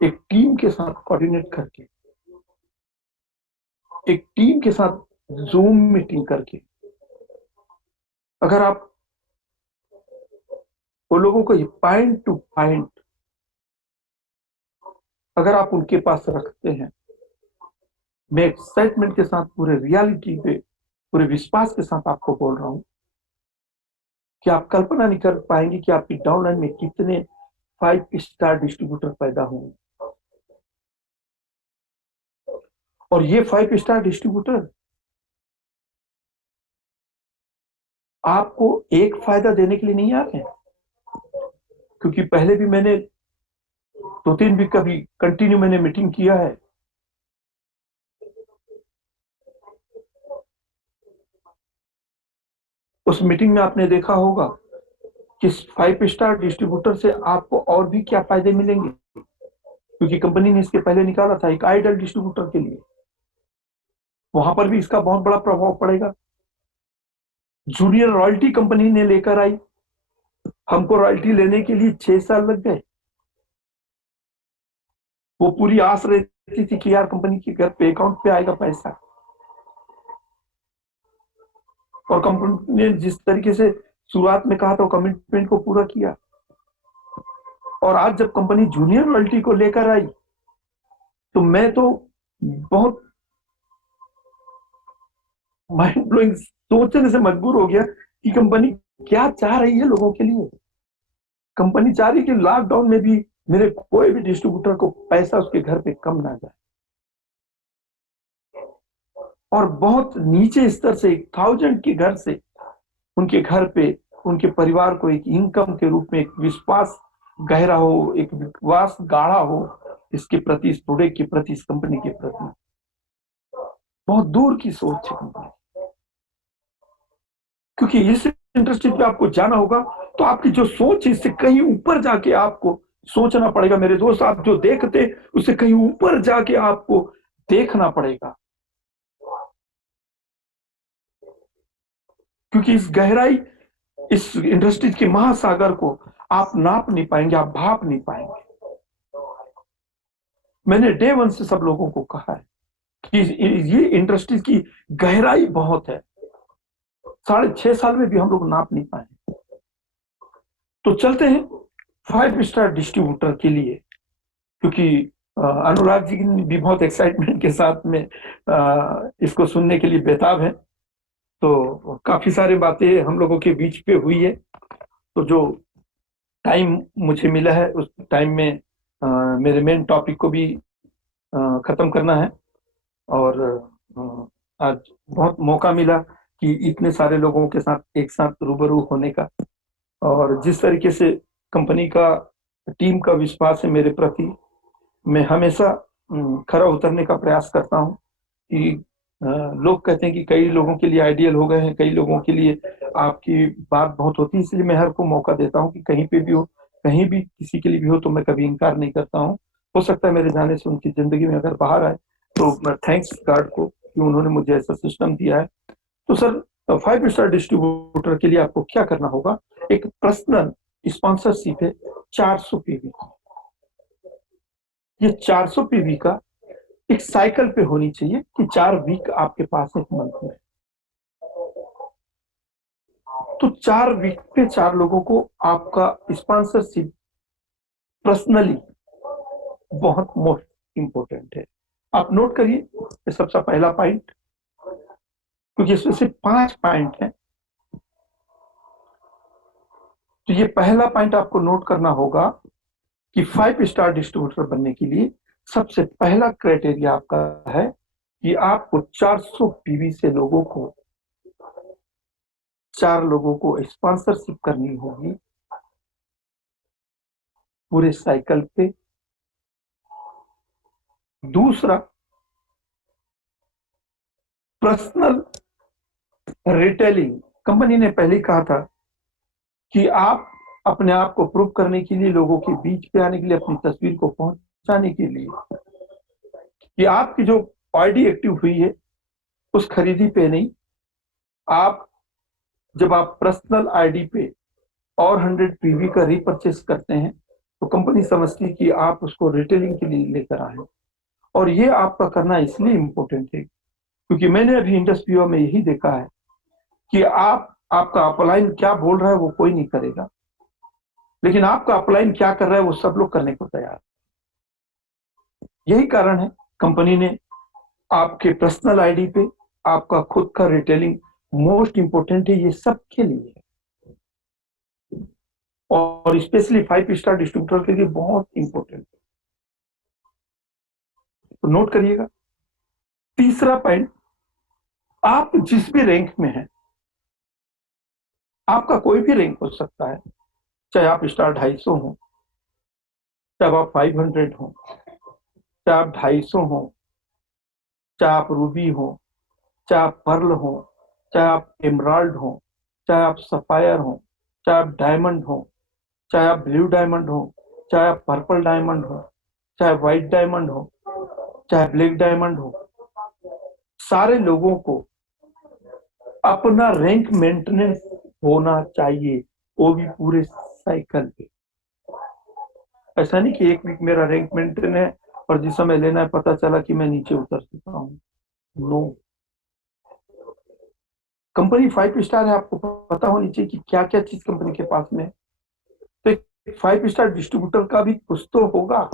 एक टीम के साथ कोऑर्डिनेट करके, एक टीम के साथ जूम मीटिंग करके अगर आप वो लोगों को पॉइंट टू पॉइंट अगर आप उनके पास रखते हैं, मैं एक्साइटमेंट के साथ पूरे रियलिटी पे पूरे विश्वास के साथ आपको बोल रहा हूं कि आप कल्पना नहीं कर पाएंगे कि आपकी डाउनलाइन में कितने 5 स्टार डिस्ट्रीब्यूटर पैदा होंगे। और ये 5 स्टार डिस्ट्रीब्यूटर आपको एक फायदा देने के लिए नहीं आते हैं, क्योंकि पहले भी मैंने 2-3 वीक का भी कंटिन्यू मैंने मीटिंग किया है। उस मीटिंग में आपने देखा होगा कि 5 स्टार डिस्ट्रीब्यूटर से आपको और भी क्या फायदे मिलेंगे, क्योंकि कंपनी ने इसके पहले निकाला था एक आइडल डिस्ट्रीब्यूटर के लिए, वहां पर भी इसका बहुत बड़ा प्रभाव पड़ेगा। जूनियर रॉयल्टी कंपनी ने लेकर आई, हमको रॉयल्टी लेने के लिए 6 साल लग गए। वो पूरी आस रहती थी कि यार कंपनी के घर पे अकाउंट पे आएगा पैसा, और कंपनी ने जिस तरीके से शुरुआत में कहा था वो कमिटमेंट को पूरा किया। और आज जब कंपनी जूनियर रॉयल्टी को लेकर आई तो मैं तो बहुत माइंड ब्लोइंग सोचने से मजबूर हो गया कि कंपनी क्या चाह रही है लोगों के लिए। कंपनी चाह रही कि लॉकडाउन में भी मेरे कोई भी डिस्ट्रीब्यूटर को पैसा उसके घर पे कम ना जाए, और बहुत नीचे स्तर से 1000 के घर से उनके घर पे उनके परिवार को एक इनकम के रूप में एक विश्वास गहरा हो, एक विश्वास गाढ़ा हो इसके प्रति, इस प्रोडक्ट के प्रति, इस कंपनी के प्रति। बहुत दूर की सोच है कंपनी, क्योंकि इस इंडस्ट्री पे आपको जाना होगा तो आपकी जो सोच है इससे कहीं ऊपर जाके आपको सोचना पड़ेगा। मेरे दोस्त, आप जो देखते उससे कहीं ऊपर जाके आपको देखना पड़ेगा, क्योंकि इस गहराई, इस इंडस्ट्रीज के महासागर को आप नाप नहीं पाएंगे, आप भाप नहीं पाएंगे। मैंने डे 1 से सब लोगों को कहा है कि ये इंडस्ट्रीज की गहराई बहुत है, 6.5 साल में भी हम लोग नाप नहीं पाए। तो चलते हैं 5 स्टार डिस्ट्रीब्यूटर के लिए, क्योंकि अनुराग जी भी बहुत एक्साइटमेंट के साथ में इसको सुनने के लिए बेताब है। तो काफी सारी बातें हम लोगों के बीच पे हुई है, तो जो टाइम मुझे मिला है उस टाइम में मेरे मेन टॉपिक को भी खत्म करना है। और आज बहुत मौका मिला कि इतने सारे लोगों के साथ एक साथ रूबरू होने का, और जिस तरीके से कंपनी का टीम का विश्वास है मेरे प्रति, मैं हमेशा खरा उतरने का प्रयास करता हूं कि लोग कहते हैं कि कई लोगों के लिए आइडियल हो गए हैं, कई लोगों के लिए आपकी बात बहुत होती है, इसलिए मैं हर को मौका देता हूं कि कहीं पे भी हो, कहीं भी किसी के लिए भी हो, तो मैं कभी इनकार नहीं करता हूं। हो सकता है मेरे जाने से उनकी जिंदगी में अगर बाहर आए तो मैं थैंक्स गॉड को कि उन्होंने मुझे ऐसा सिस्टम दिया है। तो सर, 5 स्टार डिस्ट्रीब्यूटर के लिए आपको क्या करना होगा, एक पर्सनल स्पॉन्सरशिप है 400 पीवी। ये 400 पीवी का एक साइकिल पे होनी चाहिए कि 4 वीक आपके पास एक मंथ में। तो 4 वीक पे 4 लोगों को आपका स्पॉन्सरशिप पर्सनली बहुत मोस्ट इंपॉर्टेंट है। आप नोट करिए, ये सबसे पहला पॉइंट, क्योंकि इसमें सिर्फ 5 पॉइंट हैं। तो ये पहला पॉइंट आपको नोट करना होगा कि 5 स्टार डिस्ट्रीब्यूटर बनने के लिए सबसे पहला क्राइटेरिया आपका है कि आपको 400 पीवी से लोगों को 4 लोगों को स्पॉन्सरशिप करनी होगी पूरे साइकिल पे। दूसरा, पर्सनल रिटेलिंग, कंपनी ने पहले ही कहा था कि आप अपने आप को प्रूव करने के लिए, लोगों के बीच पे आने के लिए, अपनी तस्वीर को पहुंचाने के लिए कि आपकी जो आईडी एक्टिव हुई है उस खरीदी पे नहीं, आप जब आप पर्सनल आईडी पे और 100 पीवी का रीपरचेस करते हैं तो कंपनी समझती है कि आप उसको रिटेलिंग के लिए लेकर आए। और ये आपका करना इसलिए इम्पोर्टेंट है क्योंकि मैंने अभी इंडस्ट्री में यही देखा है कि आपका अपलाइन क्या बोल रहा है वो कोई नहीं करेगा, लेकिन आपका अपलाइन क्या कर रहा है वो सब लोग करने को तैयार है। यही कारण है कंपनी ने आपके पर्सनल आईडी पे आपका खुद का रिटेलिंग मोस्ट इंपोर्टेंट है, ये सबके लिए है और स्पेशली 5 स्टार डिस्ट्रीब्यूटर के लिए बहुत इंपॉर्टेंट है। तो नोट करिएगा। तीसरा पॉइंट, आप जिस भी रैंक में हैं, आपका कोई भी रैंक हो सकता है, चाहे आप स्टार 250 हो, चाहे आप 500 हो, चाहे आप 250 हो, चाहे आप रूबी हो, चाहे आप पर्ल हो, चाहे आप एमराल्ड हो, चाहे आप सफायर हो, चाहे आप डायमंड हो, चाहे आप ब्लू डायमंड हो, चाहे आप पर्पल डायमंड हो, चाहे व्हाइट डायमंड हो, चाहे ब्लैक डायमंड हो, सारे लोगों को अपना रैंक मेंटेनेंस होना चाहिए, वो भी पूरे साइकिल पे। ऐसा नहीं कि एक वीक मेरा रैंक मेंटेन है और जिस समय लेना है पता चला कि मैं नीचे उतर चुका हूँ। नो, कंपनी 5 स्टार है, आपको पता होनी चाहिए कि क्या क्या चीज कंपनी के पास में है। तो एक 5 स्टार डिस्ट्रीब्यूटर का भी कुछ तो होगा।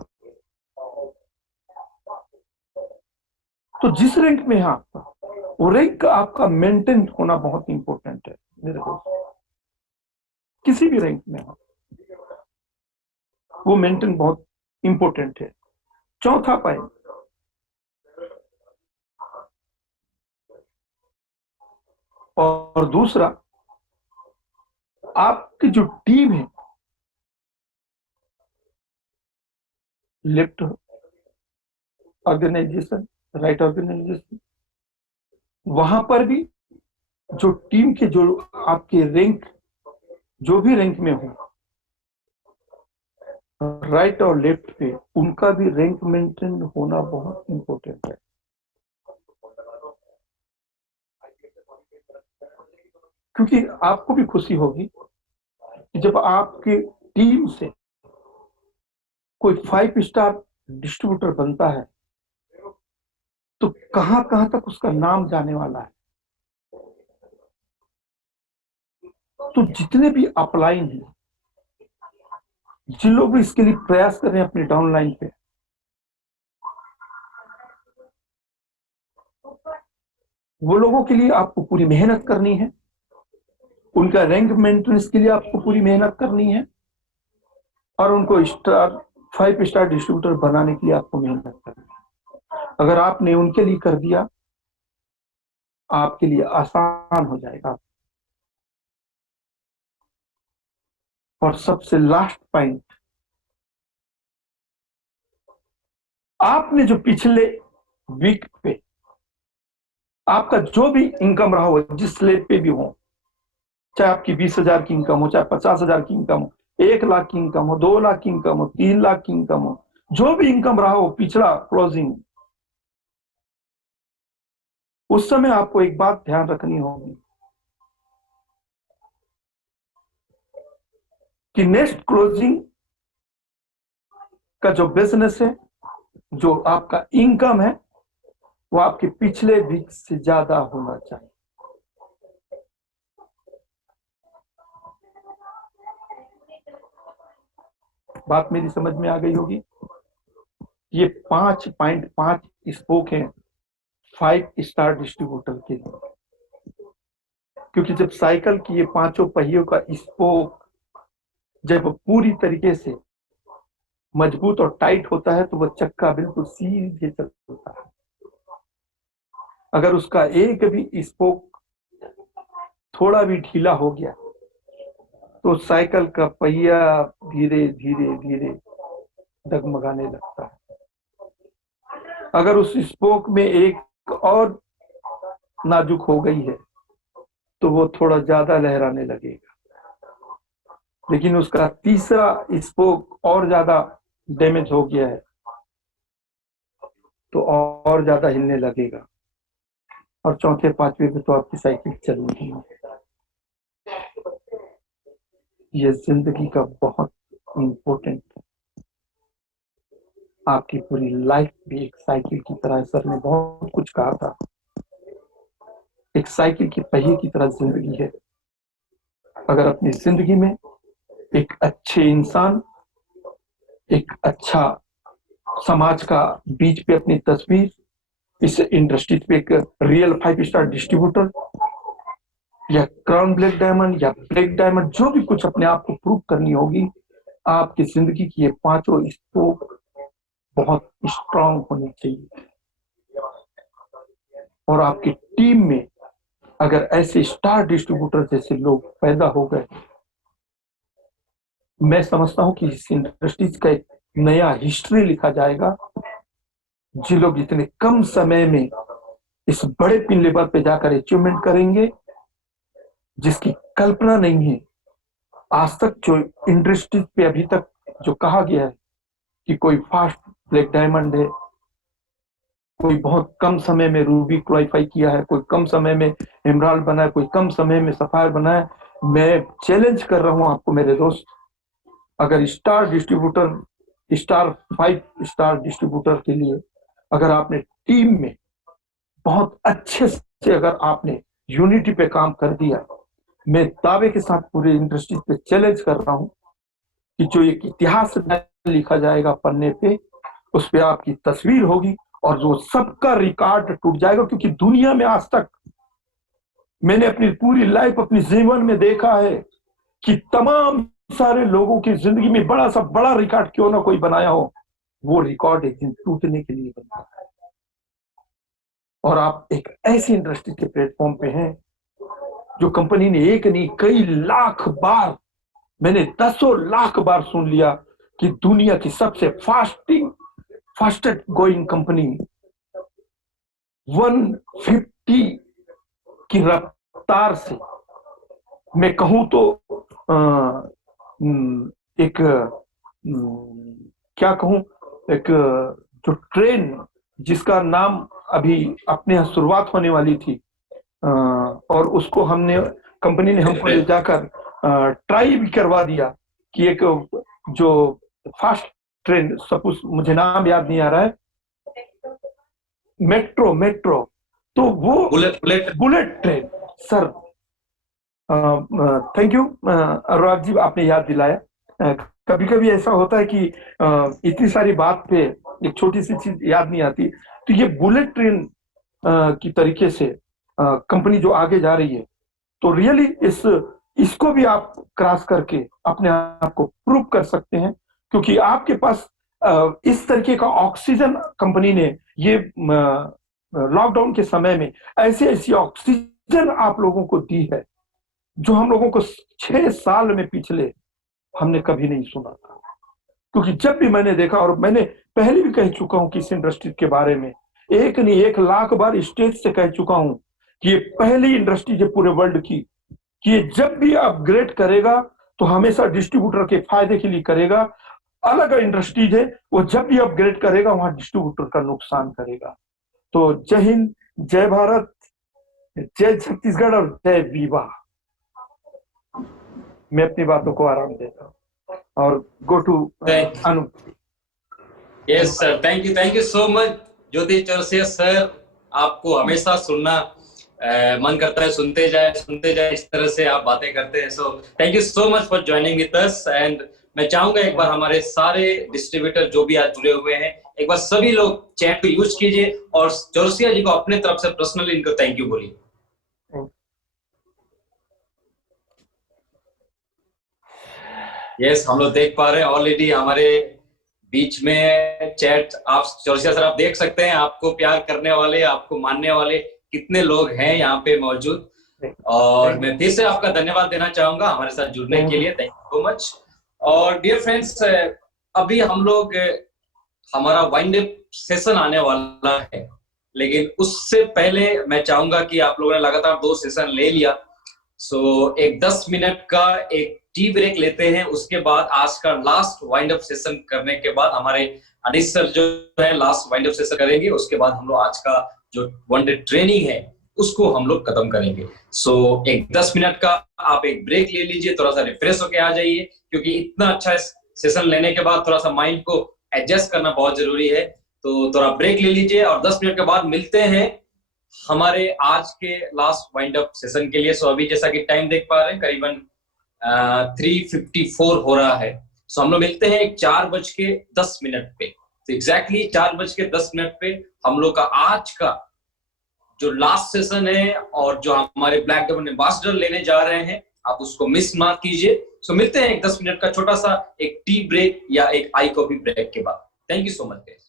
तो जिस रैंक में है आपका, वो रैंक आपका मेंटेन होना बहुत इंपॉर्टेंट है मेरे दोस्त। किसी भी रैंक में हो, वो मेंटेन बहुत इंपॉर्टेंट है। चौथा पॉइंट, और दूसरा, आपकी जो टीम है, लेफ्ट ऑर्गेनाइजेशन, राइट ऑर्गेनाइजेशन, वहां पर भी जो टीम के जो आपके रैंक, जो भी रैंक में हो, राइट और लेफ्ट पे, उनका भी रैंक मेंटेन होना बहुत इंपॉर्टेंट है। क्योंकि आपको भी खुशी होगी कि जब आपके टीम से कोई 5 स्टार डिस्ट्रीब्यूटर बनता है तो कहां कहां तक उसका नाम जाने वाला है। तो जितने भी अपलाइन हैं, जिन लोग भी इसके लिए प्रयास कर रहे हैं अपने डाउनलाइन पे, वो लोगों के लिए आपको पूरी मेहनत करनी है, उनका रैंक मेंटेनेंस के लिए आपको पूरी मेहनत करनी है और उनको स्टार 5 स्टार डिस्ट्रीब्यूटर बनाने के लिए आपको मेहनत करनी है। अगर आपने उनके लिए कर दिया, आपके लिए आसान हो जाएगा। और सबसे लास्ट पॉइंट, आपने जो पिछले वीक पे आपका जो भी इनकम रहा हो, जिस स्लेब पे भी हो, चाहे आपकी 20,000 की इनकम हो, चाहे 50,000 की इनकम हो, 1 लाख की इनकम हो, 2 लाख की इनकम हो, 3 लाख की इनकम हो, जो भी इनकम रहा हो पिछला क्लोजिंग, उस समय आपको एक बात ध्यान रखनी होगी कि नेक्स्ट क्लोजिंग का जो बिजनेस है, जो आपका इनकम है, वो आपके पिछले वीक से ज्यादा होना चाहिए। बात मेरी समझ में आ गई होगी। ये 5.5 स्पोक हैं 5 स्टार डिस्ट्रीब्यूटर के लिए, क्योंकि जब साइकिल की ये पांचों पहियों का स्पोक जब पूरी तरीके से मजबूत और टाइट होता है तो वह चक्का बिल्कुल सीधे चलता है। अगर उसका एक भी स्पोक थोड़ा भी ढीला हो गया तो साइकिल का पहिया धीरे धीरे धीरे डगमगाने लगता है। अगर उस स्पोक में एक और नाजुक हो गई है तो वो थोड़ा ज्यादा लहराने लगेगा, लेकिन उसका तीसरा स्पोक और ज्यादा डैमेज हो गया है तो और ज्यादा हिलने लगेगा, और चौथे पांचवे पे तो आपकी साइकिल चलेगी। ये जिंदगी का बहुत इम्पोर्टेंट, आपकी पूरी लाइफ भी एक साइकिल की तरह है। सर ने बहुत कुछ कहा था, एक साइकिल की पहिए की तरह जिंदगी है। अगर अपनी जिंदगी में एक अच्छे इंसान, एक अच्छा समाज का बीच पे अपनी तस्वीर, इस इंडस्ट्री पे एक रियल 5 स्टार डिस्ट्रीब्यूटर या क्राउन ब्लैक डायमंड या ब्लैक डायमंड, जो भी कुछ अपने आप को प्रूव करनी होगी, आपकी जिंदगी की ये पांचों स्पोक बहुत स्ट्रांग होनी चाहिए। और आपकी टीम में अगर ऐसे स्टार डिस्ट्रीब्यूटर जैसे लोग पैदा हो गए, मैं समझता हूं कि इस इंडस्ट्रीज का एक नया हिस्ट्री लिखा जाएगा। जो लोग इतने कम समय में इस बड़े पिन लेवल पे जाकर अचीवमेंट करेंगे जिसकी कल्पना नहीं है। आज तक जो इंडस्ट्री पे अभी तक जो कहा गया है कि कोई फास्ट ब्लैक डायमंड है, कोई बहुत कम समय में रूबी क्वालिफाई किया है, कोई कम समय में एमराल्ड बना है, कोई कम समय में सफायर बना है, मैं चैलेंज कर रहा हूं आपको मेरे दोस्त, अगर star distributor, star 5 star distributor के लिए अगर आपने टीम में बहुत अच्छे से अगर आपने यूनिटी पे काम कर दिया, मैं दावे के साथ पूरे इंडस्ट्री पे चैलेंज कर रहा हूं कि जो एक इतिहास लिखा जाएगा पन्ने पे, उस पे आपकी तस्वीर होगी और जो सबका रिकॉर्ड टूट जाएगा। क्योंकि दुनिया में आज तक मैंने अपनी पूरी लाइफ अपनी जीवन में देखा है कि तमाम सारे लोगों की जिंदगी में बड़ा सा बड़ा रिकॉर्ड क्यों ना कोई बनाया हो, वो रिकॉर्ड एक दिन टूटने के लिए बनता है। और आप एक ऐसी इंडस्ट्री के प्लेटफॉर्म पे हैं जो कंपनी ने एक नहीं कई लाख बार, मैंने 10 लाख बार सुन लिया कि दुनिया की सबसे फास्टेस्ट गोइंग कंपनी 150 की रफ्तार से, मैं कहूं तो एक क्या कहूं, एक जो ट्रेन जिसका नाम अभी अपने यहाँ शुरुआत होने वाली थी और उसको हमने कंपनी ने हमको ले जाकर ट्राई भी करवा दिया कि एक जो फास्ट ट्रेन, सपोज मुझे नाम याद नहीं आ रहा है, मेट्रो, तो वो bullet train. Sir thank you Anurag ji, आपने याद दिलाया। कभी कभी ऐसा होता है कि इतनी सारी बात पे एक छोटी सी चीज याद नहीं आती। तो ये बुलेट ट्रेन की तरीके से कंपनी जो आगे जा रही है, तो रियली इसको भी आप क्रॉस करके अपने आप को प्रूव कर सकते हैं, क्योंकि आपके पास इस तरीके का ऑक्सीजन कंपनी ने ये लॉकडाउन के समय में ऐसी ऑक्सीजन आप लोगों को दी है जो हम लोगों को 6 साल में पिछले हमने कभी नहीं सुना था। क्योंकि जब भी मैंने देखा, और मैंने पहले भी कह चुका हूं कि इस इंडस्ट्री के बारे में एक नहीं 1 लाख बार स्टेज से कह चुका हूं कि ये पहली इंडस्ट्री है पूरे वर्ल्ड की कि ये जब भी अपग्रेड करेगा तो हमेशा डिस्ट्रीब्यूटर के फायदे के लिए करेगा। अलग इंडस्ट्रीज है, वो जब भी अपग्रेड करेगा वहां डिस्ट्रीब्यूटर का नुकसान करेगा। तो जय हिंद, जय भारत, जय छत्तीसगढ़ और जय विवा। मैं अपनी बातों को आराम देता हूँ और go to Anu. Yes sir, thank you so much Jyoti Chaurasia sir, आपको हमेशा सुनना मन करता है, सुनते जाए इस तरह से आप बातें करते हैं। So thank you so much for joining with us and मैं चाहूंगा एक बार हमारे सारे डिस्ट्रीब्यूटर जो भी आज जुड़े हुए हैं, एक बार सभी लोग चैट को यूज कीजिए और जोसिया जी को अपने तरफ से पर्सनली इनको थैंक यू बोलिए। यस, हम लोग देख पा रहे हैं ऑलरेडी हमारे बीच में चैट। आप जोसिया सर आप देख सकते हैं, आपको प्यार करने वाले, आपको मानने वाले कितने लोग हैं यहाँ पे मौजूद। और मैं फिर से आपका धन्यवाद देना चाहूंगा हमारे साथ जुड़ने के लिए। Thank you so much. और डियर फ्रेंड्स, अभी हम लोग हमारा वाइंड अप सेशन आने वाला है, लेकिन उससे पहले मैं चाहूंगा कि आप लोगों ने लगातार 2 सेशन ले लिया, सो एक 10 मिनट का एक टी ब्रेक लेते हैं। उसके बाद आज का लास्ट वाइंड अप सेशन करने के बाद हमारे अनिश सर जो है लास्ट वाइंड अप सेशन करेंगे। उसके बाद हम लोग आज का जो वनडे ट्रेनिंग है उसको हम लोग खत्म करेंगे। सो एक 10 मिनट का आप एक ब्रेक ले लीजिए, थोड़ा सा रिफ्रेश होके आ जाइए, क्योंकि इतना अच्छा सेशन लेने के बाद थोड़ा सा माइंड को एडजस्ट करना बहुत जरूरी है। तो थोड़ा ब्रेक ले लीजिए और 10 मिनट के बाद मिलते हैं हमारे आज के लास्ट वाइंड अप सेशन के लिए। सो अभी जैसा कि टाइम देख पा रहे हैं करीबन 3:54 हो रहा है। सो हम लोग मिलते हैं 4:10 पे। तो एग्जैक्टली 4:10 पे हम लोग का आज का जो लास्ट सेशन है और जो हमारे ब्लैक डायमंड एम्बेसडर लेने जा रहे हैं, आप उसको मिस मत कीजिए। सो मिलते हैं एक 10 मिनट का छोटा सा एक टी ब्रेक या एक आई कॉफी ब्रेक के बाद। Thank you so much.